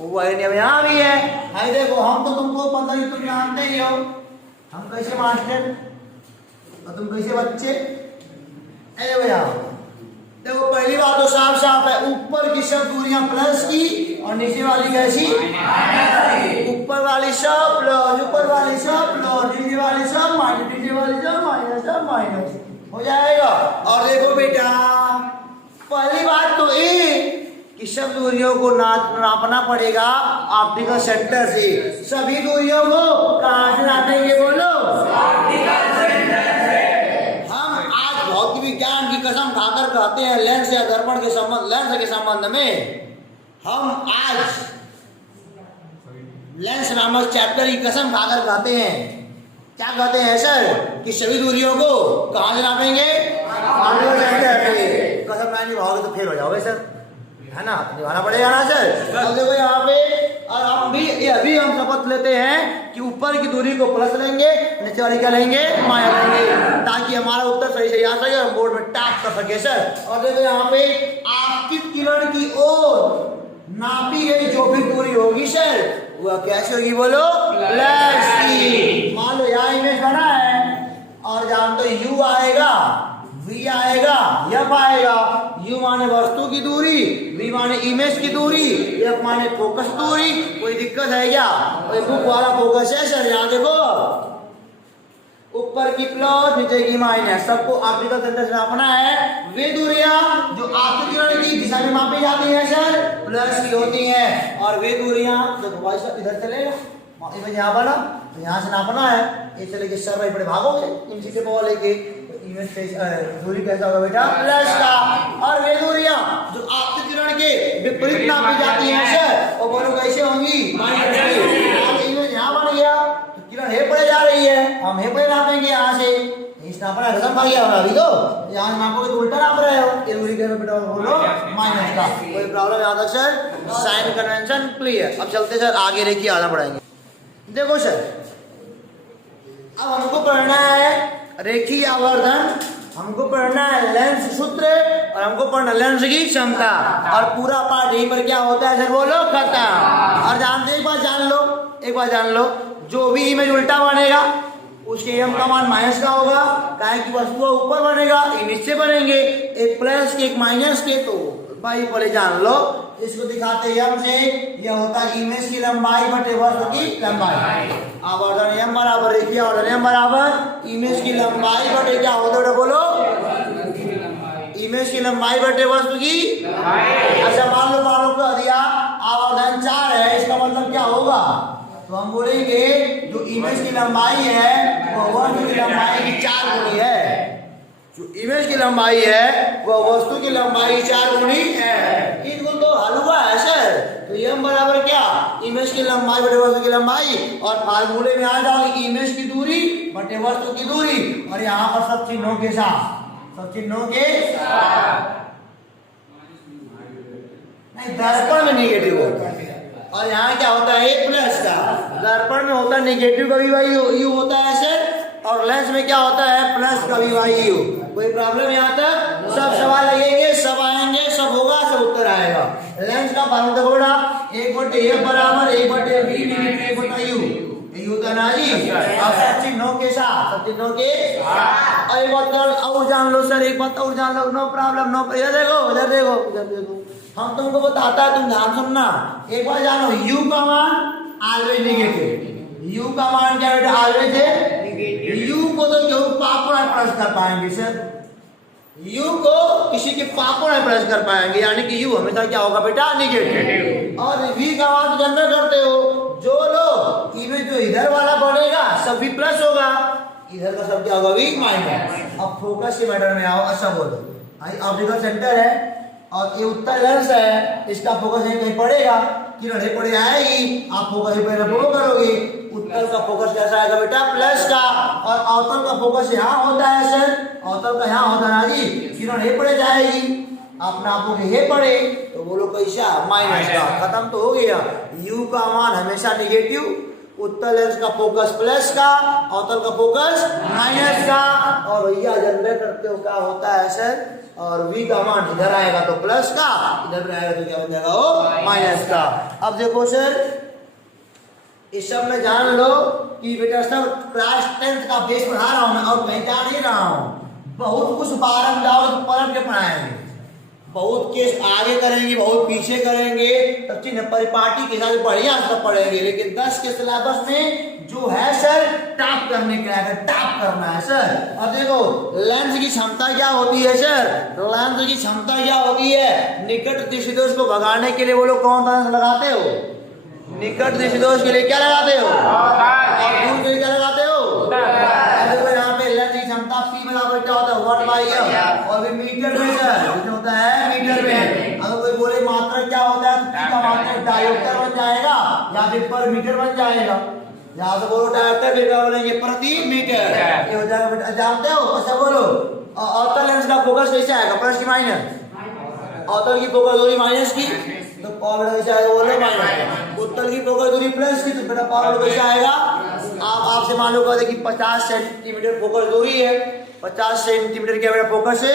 वही नियम यहाँ भी है। भाई देखो हम तो तुमको पता ही, तुम जानते ही हो हम कैसे मास्टर और तुम कैसे बच्चे। अरे भैया देखो पहली बात तो साफ साफ है, ऊपर की सब दूरियां प्लस की और नीचे वाली कैसी? ऊपर वाली सब प्लस, ऊपर वाली सब प्लस, नीचे वाली सब माइनस, नीचे वाली सब माइनस, सब माइनस हो जाएगा। और देखो बेटा पहली बात तो ये कि सब दूरियों को नापना पड़ेगा ऑप्टिकल सेंटर से। सभी दूरियों को कहां से नापेंगे बोलो? ऑप्टिकल सेंटर से। हम आज भौतिक विज्ञान की कसम खाकर कहते हैं लेंस या दर्पण के संबंध, लेंस के संबंध में हम आज लेंस नामक चैप्टर की कसम खाकर कहते हैं। क्या कहते हैं सर? कि सभी दूरियों को कहां से नापेंगे? ऑप्टिकल सेंटर से। कसम नहीं निभाओगे तो फेल हो जाओगे सर, है ना? निभाना पड़ेगा ना सर। अब देखो यहाँ पे और हम भी अभी हम शपथ लेते हैं कि ऊपर की दूरी को प्लस लेंगे, नीचे वाली क्या लेंगे? माइनस लेंगे, ताकि हमारा उत्तर सही से आ सके और बोर्ड में टैप कर सके सर। और देखो यहाँ पे आपतित किरण की ओर नापी गई जो भी दूरी होगी सर वह कैसी होगी बोलो? प्लस की। मान लो यहाँ इमेज बना है और जानते हो यू आएगा, V आएगा, F आएगा। U माने वस्तु की दूरी, V माने इमेज की दूरी, F माने फोकस दूरी। कोई दिक्कत है क्या? कोई बुक वाला फोकस है सर? यहाँ देखो ऊपर की प्लस नीचे की माइनस, सबको ऑप्टिकल सेंटर से नापना है। वे दूरियां जो आपतित किरण की दिशा में मापी जाती है सर प्लस की होती हैं और वे दूरियां जो भाई साहब इधर चलेगा इमेज यहाँ बना तो यहाँ से नापना है। ये चलेगी सर भाई बड़े भागोगे इनसी से बॉल लेके दूरी कैसा होगा बेटा? प्लस का। और वे दूरियां जो आपतित किरण के विपरीत नापी जाती हैं सर और बोलो कैसे होंगी? माइनस की। इमेज यहाँ बन गया तो किरण हे पड़े जा रही है, हम हे पड़े नापेंगे यहाँ से। इस नापना खत्म भाग गया अभी तो यहाँ नापोगे तो उल्टा नाप रहे हो। ये दूरी कैसे बेटा बोलो? माइनस का। कोई प्रॉब्लम याद है सर? Sign convention clear. अब चलते सर आगे रेखी आगे बढ़ाएंगे। देखो सर अब हमको पढ़ना है रेखीय आवर्धन, हमको पढ़ना है लेंस सूत्र और हमको पढ़ना लेंस की क्षमता और पूरा पार्ट यहीं पर क्या होता है सर बोलो? खत्म। और जानते एक बार जान लो जो भी इमेज उल्टा बनेगा उसके एम का मान माइनस का होगा, काहे की वस्तु ऊपर बनेगा ये नीचे बनेंगे, एक प्लस के एक माइनस के। तो भाई पहले जान लो इसको दिखाते एम से, यह होता है इमेज की लंबाई बटे वस्तु की लंबाई। आवर्धन एम बराबर रेखीय आवर्धन एम बराबर इमेज की लंबाई बटे क्या होता है बोलो? इमेज की लंबाई बटे वस्तु की। अच्छा मान लो कह दिया आवर्धन 4 है, इसका मतलब क्या होगा? तो हम बोलेंगे जो इमेज की लंबाई है वो वस्तु की लंबाई की 4 गुनी है। जो इमेज की लंबाई है वो वस्तु की लंबाई 4 गुनी है। इनको तो हल हुआ है सर। तो m बराबर क्या? इमेज की लंबाई बटे वस्तु की लंबाई, और फार्मूले में आ जाओ इमेज की दूरी बटे वस्तु की दूरी, और यहाँ पर सब चिन्हों के साथ, सब चिन्हों के नहीं, दर्पण में निगेटिव होता है और यहाँ क्या होता है? प्लस का। दर्पण में होता है निगेटिव का भी यू होता है सर, और लेंस में क्या होता है? प्लस का भी वाई यू। कोई प्रॉब्लम यहाँ तक? सब सवाल लगेंगे, सब आएंगे, सब होगा, सब उत्तर आएगा। लेंस का फॉर्मूला देखो बेटा, 1/f बराबर 1/v निगेटिव 1/u, यही होता ना जी। अब सब चिन्हों के साथ, सब चिन्हों के साथ। एक बात और जान लो सर, एक बात और जान लो, नो प्रॉब्लम, नो। इधर देखो, इधर देखो, इधर देखो, हम तुमको बताता है, तुम ध्यान सुनना। एक बार जानो, u का मान ऑलवेज नेगेटिव। u का मान क्या बेटा? ऑलवेज है u को तो क्यों पापड़ प्लस कर पाएंगे सर? u को किसी के पापड़ प्लस कर पाएंगे, यानी कि u हमेशा क्या होगा बेटा? नेगेटिव। और v का मान तो जनरल करते हो, जो लो इमेज जो इधर वाला बढ़ेगा सब भी प्लस होगा, इधर का सब क्या होगा? v minus. अब फोकस के मैटर में आओ। अच्छा बोलो, ऑप्टिकल सेंटर है और ये उत्तर लेंस है, इसका फोकस यहीं कहीं पड़ेगा, किरण यहीं पड़े आएगी, आप फोकस यहीं पहले फॉलो करोगे। उत्तर का फोकस कैसा आएगा बेटा? प्लस का। और अवतल का फोकस यहाँ होता है सर, अवतल का यहाँ होता है ना जी, किरण यहीं पड़े जाएगी, आप नापोगे यहीं पड़े, तो बोलो कैसा? माइनस का। खत्म तो हो गया। u का मान हमेशा निगेटिव, उत्तर लेंस का फोकस प्लस का, अवतल का फोकस माइनस का, और भैया जनरेट करते हो क्या होता है सर? और v का मान इधर आएगा तो प्लस का, इधर भी आएगा तो क्या बन जाएगा? वो माइनस का। अब देखो सर, इस सब में जान लो कि बेटा सब क्लास 10th का बेस पढ़ा रहा हूं मैं, और कहीं जा नहीं रहा हूं। बहुत कुछ बारह जाओ तो पलट के पढ़ाएंगे, बहुत केस आगे करेंगे, बहुत पीछे करेंगे, सब चीज परिपाटी के साथ बढ़िया सब पढ़ेंगे। लेकिन 10 के सिलेबस में जो है सर, टॉप करने के लिए टॉप करना है सर। अब देखो लेंस की क्षमता क्या होती है सर? लेंस की क्षमता क्या होती है? निकट दृष्टिदोष को भगाने के लिए वो लोग कौन सा लगाते हो? निकट दृष्टिदोष के लिए क्या लगाते हो? और दूर के लिए क्या लगाते हो? देखो यहाँ पे लेंस की क्षमता P बराबर क्या होता है? 1/m, और भी मीटर में सर कितना होता है? मीटर में। अगर कोई बोले मात्रा क्या होता है, तो P का मात्रा डायोप्टर बन जाएगा या फिर पर मीटर बन जाएगा। यहाँ से बोलो डायोप्टर, बेटा बोलेंगे प्रति मीटर, ये हो जाएगा बेटा। जानते हो? अच्छा बोलो, अवतल लेंस का फोकस कैसे आएगा? प्लस की माइनस? अवतल की फोकस दूरी माइनस की, तो पावर कैसे आएगा? बोलो माइनस। उत्तल की फोकस दूरी प्लस की, तो बेटा पावर कैसे आएगा? आप आपसे मान लो कहते कि 50 सेंटीमीटर फोकस दूरी है, 50 सेंटीमीटर क्या बेटा फोकस है?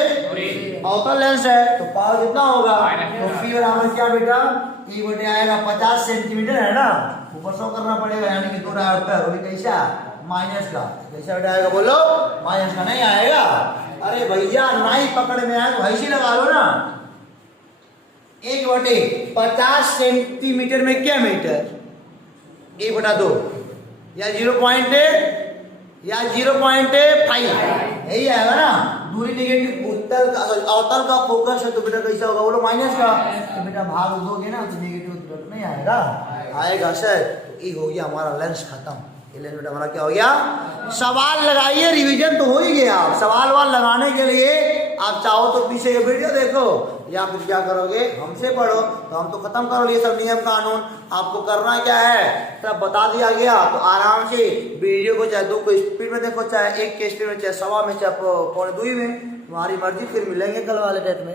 अवतल लेंस है, तो पावर कितना होगा? तो P बराबर क्या बेटा? P बटे आएगा 50 सेंटीमीटर है ना, ऊपर 100 करना पड़ेगा, यानी कि 2 डायोप्टर। वो भी कैसा? माइनस का। कैसा बेटा आएगा? बोलो माइनस का। नहीं आएगा? अरे भैया नहीं पकड़ में आए तो ऐसी लगा लो ना, 1/50 सेंटीमीटर में क्या मीटर? 1/2 या 0.8 या 0.5, यही आएगा ना। दूरी नेगेटिव, उत्तर का अवतल का फोकस है, तो बेटा कैसा होगा? बोलो माइनस का। तो बेटा भाग दोगे ना तो नेगेटिव उत्तर नहीं आएगा, आएगा सर। तो ये हो गया हमारा लेंस खत्म। ये लेंस बेटा हमारा क्या हो गया? सवाल लगाइए, रिवीजन तो हो ही गया। आप सवाल वाल लगाने के लिए आप चाहो तो पीछे ये वीडियो देखो, या फिर क्या करोगे? हमसे पढ़ो, तो हम तो खत्म करो ये सब नियम कानून। आपको करना क्या है सब बता दिया गया, तो आराम से वीडियो को चाहे 2 को स्पीड में देखो, चाहे 1 के स्पीड में, चाहे 1.25 में, चाहे 1.25 में, तुम्हारी मर्जी। फिर मिलेंगे कल वाले डेट में।